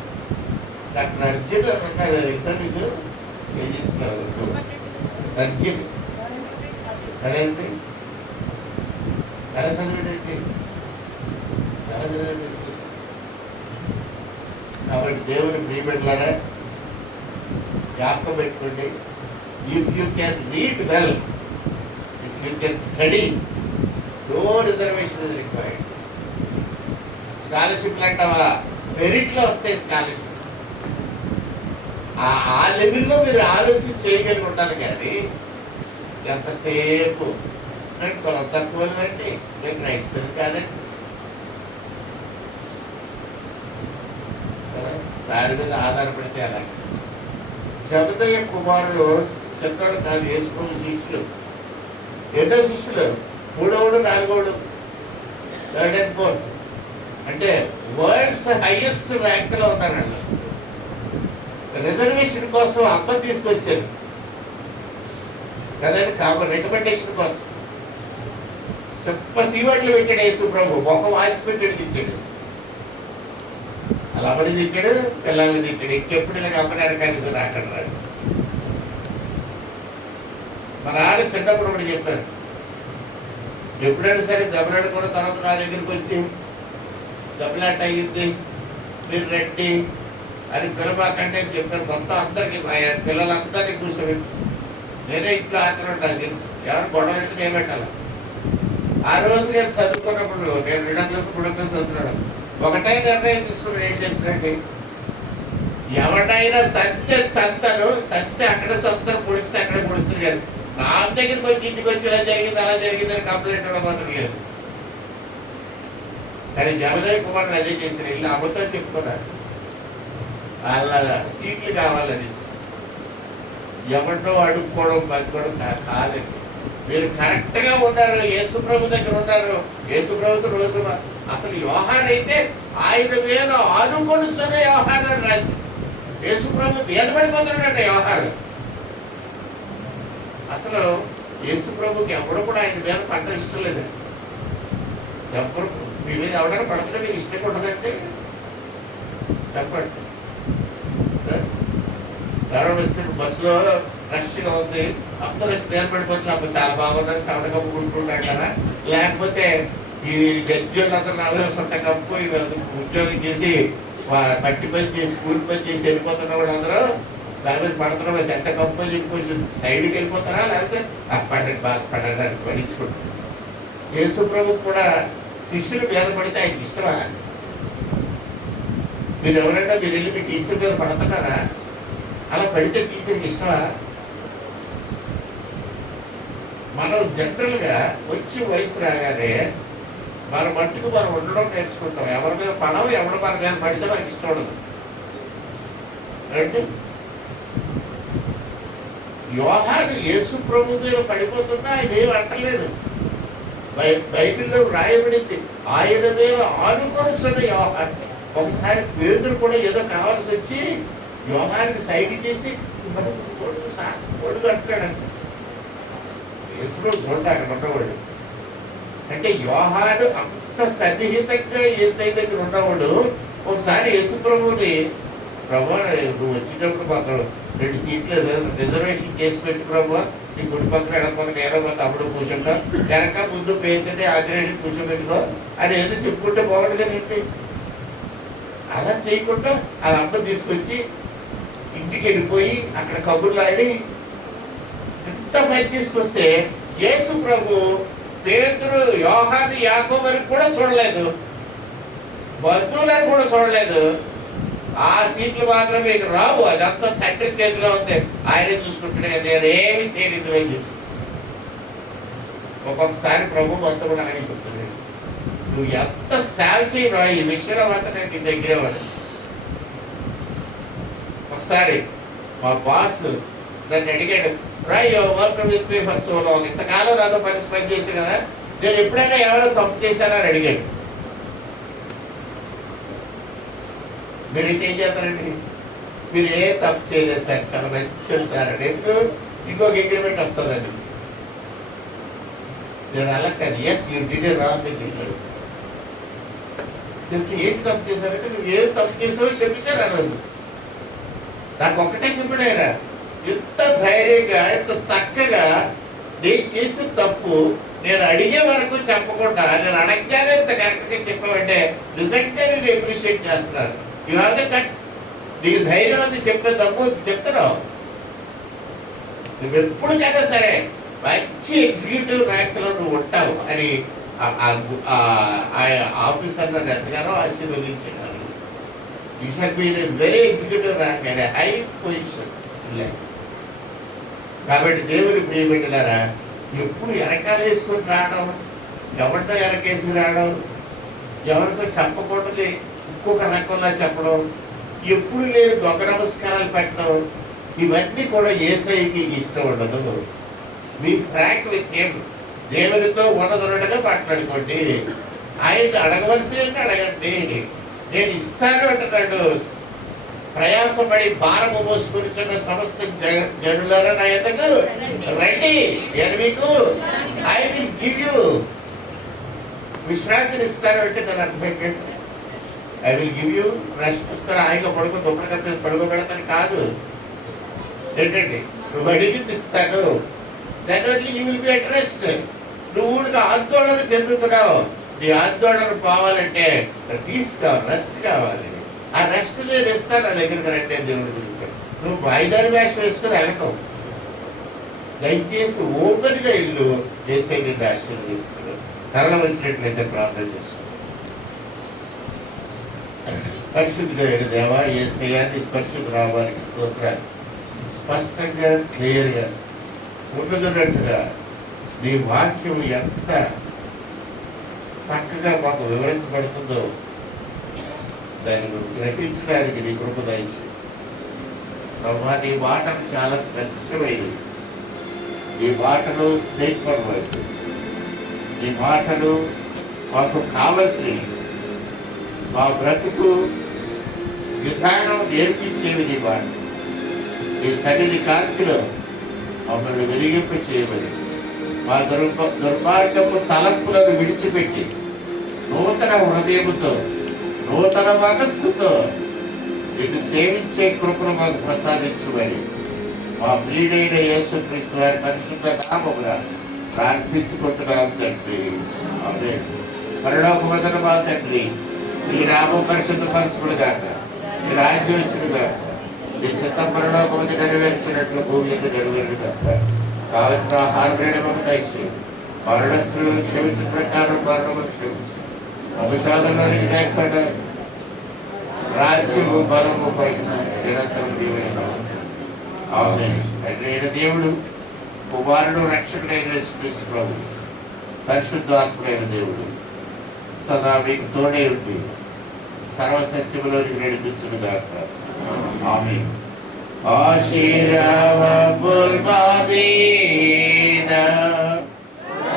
Doctor Arjun అని ఉన్నారు తెలుసా మీకు? ఫిజిక్స్లో సర్జన్ అదేంటి ఎలా చదివేటండి? కాబట్టి దేవుని ప్రియబిడ్డలారా జ్ఞాపకం పెట్టుకోండి. If you can read well, if you can study, no reservation is required. స్కాలర్షిప్లు అంటావా? మెరిట్లో వస్తాయి స్కాలర్షిప్. ఆ లెవెల్లో మీరు ఆలోచన చేయగలిగి ఉండాలి. కానీ ఎంతసేపు నేను కులం తక్కువ అండి, నేను క్రైస్తవులు కాదండి, దాని మీద ఆధారపడితే అలాగే. జబదయ్య కుమారుడు చిన్నోడు కాదు, యేసుప్రభు శిష్యులు. ఎన్నో శిష్యులు? 3వ 4వ 3rd and 4th. అంటే వరల్డ్స్ హైయెస్ట్ ర్యాంక్ లో ఉన్నారండి. రిజర్వేషన్ కోసం అమ్మ తీసుకొచ్చారు కదండి, కామన్ రికమెండేషన్ కోసం. సీవాట్లు పెట్టాడు యేసు ప్రభు, ఒక వాసి పెట్టాడు, తిట్టాడు. అలా పడి తిట్టాడు, పిల్లల్ని తిట్టాడు. ఇంకెప్పుడు ఇలా అమ్మడానికి కలిసి రాకండి రాదు. మా నాన్న చిన్నప్పుడు ఒకటి చెప్పారు, ఎప్పుడైనా సరే దెబ్బలాడు కూడా తర్వాత నా దగ్గరికి వచ్చి దెబ్బలాట అయ్యింది మీరు రండి అని పిలవాకంటే చెప్పారు. మొత్తం అందరికి పిల్లలందరినీ కూర్చోబెట్టి నేనే ఇంట్లో ఆత్రం నాకు తెలుసు, ఎవరు గొడవ అయితే నేను పెట్టాలి. ఆ రోజు నేను చదువుకున్నప్పుడు, నేను 2వ క్లాస్ 3వ క్లాస్ చదువుతున్నాను, ఒకటే నిర్ణయం తీసుకుని ఏం చేసినట్టు, ఎవడైనా తంతే తంతను, సస్తే అక్కడ సస్తారు, పొడిస్తే అక్కడ పొడిస్తారు కానీ నా దగ్గరికి వచ్చి ఇంటికి వచ్చి ఇలా జరిగింది అలా జరిగిందని కంప్లైంట్ ఇవ్వబోతుంది లేదు. కానీ జగదేవ్ కుమార్ అదే చేసిన, ఇల్లు అబద్ధాలు చెప్పుకున్నారు, వాళ్ళ సీట్లు కావాలని. ఎవరినో అడుక్కోవడం బతుకోవడం కాదండి. మీరు కరెక్ట్గా ఉన్నారు, యేసుప్రభు దగ్గర ఉన్నారు. యేసుప్రభుతో రోజు అసలు యోహాన్ అయితే ఆయన మీద ఆనుకొనుచున్న యోహాన్ అని రాసి, యేసుప్రభు మీద పడిపోతున్నాడంట యోహాన్. అసలు యేసుప్రభుకి ఎవరు కూడా ఆయన మీద పడ్డ ఇష్టం లేదండి. ఎవరు మీ మీద ఎవరైనా పడుతుంటే మీకు ఇష్టం ఉండదంటే చెప్పండి. ఎవరైనా వచ్చిన బస్సులో రష్గా ఉంది, అందరూ వచ్చి మీద పడిపోతుంది, అప్పుడు చాలా బాగున్నారు, సవట కప్పు కొనుక్కుంటాడు కదా. లేకపోతే ఈ గజ్జోళ్ళందరూ 40 సొంత కప్పు ఉద్యోగం చేసి మట్టి పని చేసి కూలి పని చేసి వెళ్ళిపోతున్న వాళ్ళందరూ దాని మీద పడుతున్నా సెంట కప్పు అని కొంచెం సైడ్కి వెళ్ళిపోతారా, లేకపోతే పడండి బాగా పడడానికి పడించుకుంటారు. యేసుప్రభు కూడా శిష్యులు మీద పడితే ఆయనకి ఇష్టమా? మీరు ఎవరైనా మీరు వెళ్ళి మీ టీచర్ మీద పడుతున్నారా? అలా పడితే టీచర్కి ఇష్టమా? మనం జనరల్గా వచ్చి వయసు రాగానే మన మట్టుకు మనం ఉండడం నేర్చుకుంటాం. ఎవరి మీద పడవు, ఎవరి మన మీద పడితే మనకి ఇష్టం ఉండదు. అంటే యోహాను యేసు ప్రభు మీద పడిపోతున్నా ఆయన ఏం అంటలేదు. బైబిల్లో రాయబడింది ఆయన మీద ఆనుకొనుచున్న యోహాను. ఒకసారి పేతురు కూడా ఏదో కావాల్సి వచ్చి యోహాన్ని సైడ్ చేసి కొడుకు అంటున్నాడంట. యేసులో చూడండి అక్కడ ఉన్నవాడు. అంటే యోహాను అంత సన్నిహితంగా యేసయ్య దగ్గర ఉన్నవాడు ఒకసారి యేసు ప్రభుని, ప్రభు నువ్వు వచ్చినప్పుడు మాకు 2 సీట్లు రిజర్వేషన్ చేసి పెట్టు ప్రభు, నీ గుడి పక్కన ఎడపక్క నేరో మా తమ్ముడు కూర్చుంటా, వెనక ముందు పేరుతుంటే ఆంజనేయుడు కూర్చోబెట్టుకో అని ఏదో చెప్పుకుంటే బాగుంటుందిగా చెప్పి, అలా చేయకుండా వాళ్ళ అమ్మ తీసుకొచ్చి ఇంటికి వెళ్ళిపోయి అక్కడ కబుర్లు ఆడి ఎంత మంచి తీసుకొస్తే యేసు ప్రభు పేతురు, యోహాను, యాకోబుని కూడా చూడలేదు, బంధువులను కూడా చూడలేదు. ఆ సీట్లు మాత్రం మీకు రావు, అదంతా తండ్రి చేతిలో ఉంది, ఆయనే చూసుకుంటున్నా, నేను ఏమి చేయలేదు అని చెప్పి. ఒక్కొక్కసారి ప్రభు మొత్తం కూడా ఆయన చెప్తున్నాడు, నువ్వు ఎంత సేవ చేయరా ఈ విషయంలో మాత్రం నేను నీ దగ్గరే వాడు. ఒకసారి మా బాస్ నన్ను అడిగాడు, work with me for so long, ఇంతకాలం నాతో పని చేసి కదా, నేను ఎప్పుడైనా ఎవరో తప్పు చేశానా అని అడిగాడు. మీరైతే ఏం చేస్తారండి, మీరు ఏ తప్పు చేయలేదు సార్, చాలా మంచి సార్ అంటే ఎందుకు ఇంకొక అగ్రిమెంట్ వస్తుంది అని. నేను అలా కాదు, ఎస్ యూ డిడ్ రాంగ్ చెప్తే ఏంటి తప్పు చేశారంటే, నువ్వు ఏం తప్పు చేసావో చెప్పేశారు ఆ రోజు. నాకు ఒక్కటే చెప్పాడు ఆయన, ఎంత ధైర్యంగా ఎంత చక్కగా నేను చేసిన తప్పు నేను అడిగే వరకు చెప్పకుండా నేను అడగగానే ఇంత కరెక్ట్గా చెప్పామంటే నిజంగా నేను అప్రిషియేట్ చేస్తున్నాను. యూ హ్యావ్ ద కట్స్, నీకు ధైర్యం అంది చెప్పే దమ్ము చెప్తున్నావు. నువ్వు ఎప్పటికైనా సరే మంచి ఎగ్జిక్యూటివ్ ర్యాంక్లో నువ్వు ఉంటావు అని ఆఫీసర్ నన్ను ఎంతగానో ఆశీర్వదించాడు. You should be in a very executive rank and high position. కాబట్టి దేవుని ప్రియబిడ్డలారా, ఎప్పుడు వెనకాల వేసుకొని రావడం, ఎవరితో వెనకేసి రావడం, ఎవరితో చెప్పకూడదు ఇంకొక రకంగా చెప్పడం, ఎప్పుడు లేని దొంగ నమస్కారాలు పెట్టడం, ఇవన్నీ కూడా యేసయ్యకి ఇష్టం ఉండదు. మీ ఫ్రాంక్ విత్ హిమ్, దేవునితో ఉన్నదొన్నట్టుగా మాట్లాడుకోండి, ఆయన్ని అడగవలసి అడగండి. నేను ఇస్తాను అంటున్నాడు. ప్రయాసపడి భారము మోసుకొనిచున్న సమస్త జనులారా నా యొద్దకు రండి, నేను మీకు ఐ విల్ గివ్ యూ, విశ్రాంతిని ఇస్తాను అంటే దాని అర్థం ఏంటంటే I will give you rest ఇస్తాను, హాయిగా పడుకో, దుప్పటి కట్టేసి పడుకోబెడతాను కాదు. ఏంటండి, నువ్వు అడిగింది ఇస్తాను. That only you will be at rest. నువ్వు ఆందోళన చెందుతున్నావు. నీ ఆందోళన పోవాలంటే పీస్ కావాలి, రెస్ట్ కావాలి. ఆ రెస్ట్ నేను ఇస్తాను, నా దగ్గరికి రండి అని దేవుడు పిలుస్తాడు. నువ్వు బయలుదేరి వేషం వేసుకుని వెళ్ళకవు. దయచేసి ఓపెన్గా ఇల్లు చేసే నిన్ను ఆశీర్వదిస్తాడు. కరణ వచ్చినట్లయితే ప్రార్థన చేసుకో. పరిశుద్ధిగా దేవా, యేసయ్యా నీ పరిశుద్ధ రావానికి స్తోత్రాలు. స్పష్టంగా క్లియర్గా ఉన్నట్టుగా నీ వాక్యం ఎంత చక్కగా మాకు వివరించబడుతుందో దాన్ని గ్రహించడానికి నీ కృప దయచేయి. నీ మాటలు చాలా స్పష్టమైనవి. ఈ మాటలు స్ట్రైట్ ఫార్వర్డ్. ఈ మాటలు మాకు కావలసినవి. మా బ్రతుకు విధానం నేర్పించేవి నీ మాట. నీ సన్నిధి కాంతిలో మమ్మల్ని వెలిగింప చేయమని, మా దుర్మార్గపు తలంపులను విడిచిపెట్టి నూతన హృదయముతో, నూతన మనస్సుతో నిన్ను సేవించే కృపను మాకు ప్రసాదించమని మా ప్రియుడైన యేసుక్రీస్తు వారి పరిశుద్ధ నామమున ప్రార్థించుకుంటున్నాం తండ్రి. ఆమేన్. పరలోకమందున మా తండ్రి, నీ నామం పరిశుద్ధపరచుకును గాక, నీ రాజ్యం వచ్చును గాక, నీ చిత్తం పరలోకమందు నెరవేర్చినట్లు భూమి మీద నెరవేరును గాక. కావలసిన ఆహారం మాకు దయచేయి. మరణస్తులను క్షమించిన ప్రకారం మరణము క్షమించు. అభిషాదంలోనికి లేకుండా రాజ్యము బలము పై నిరంతరం దీవెన. ఆమేన్. తండ్రి అయిన దేవుడు, కుమారుడు, రక్షకుడైన యేసుక్రీస్తు ప్రభువు, పరిశుద్ధాత్ముడైన దేవుడు సదా మీకు తోడే ఉండి సర్వసత్యములోనికి నడిపించును గాక. ఆమేన్. ఆశీర్వాదముల్ బాబీనా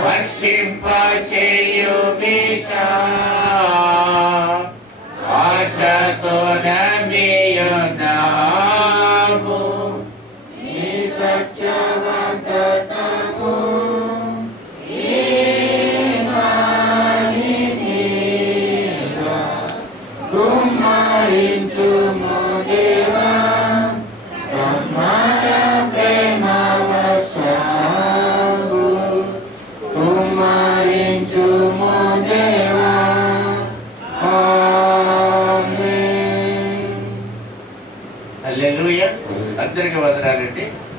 వర్షింపచేయు మీషా, ఆశతో నమ్మియున్నాము నీ సత్యవంతము. కుమ్మరించుము దేవా బ్రహ్మాండ ప్రేమ వర్షము, కుమ్మరించుము దేవా. ఆమేన్. హల్లెలూయా. అందరికీ వందనాలండి.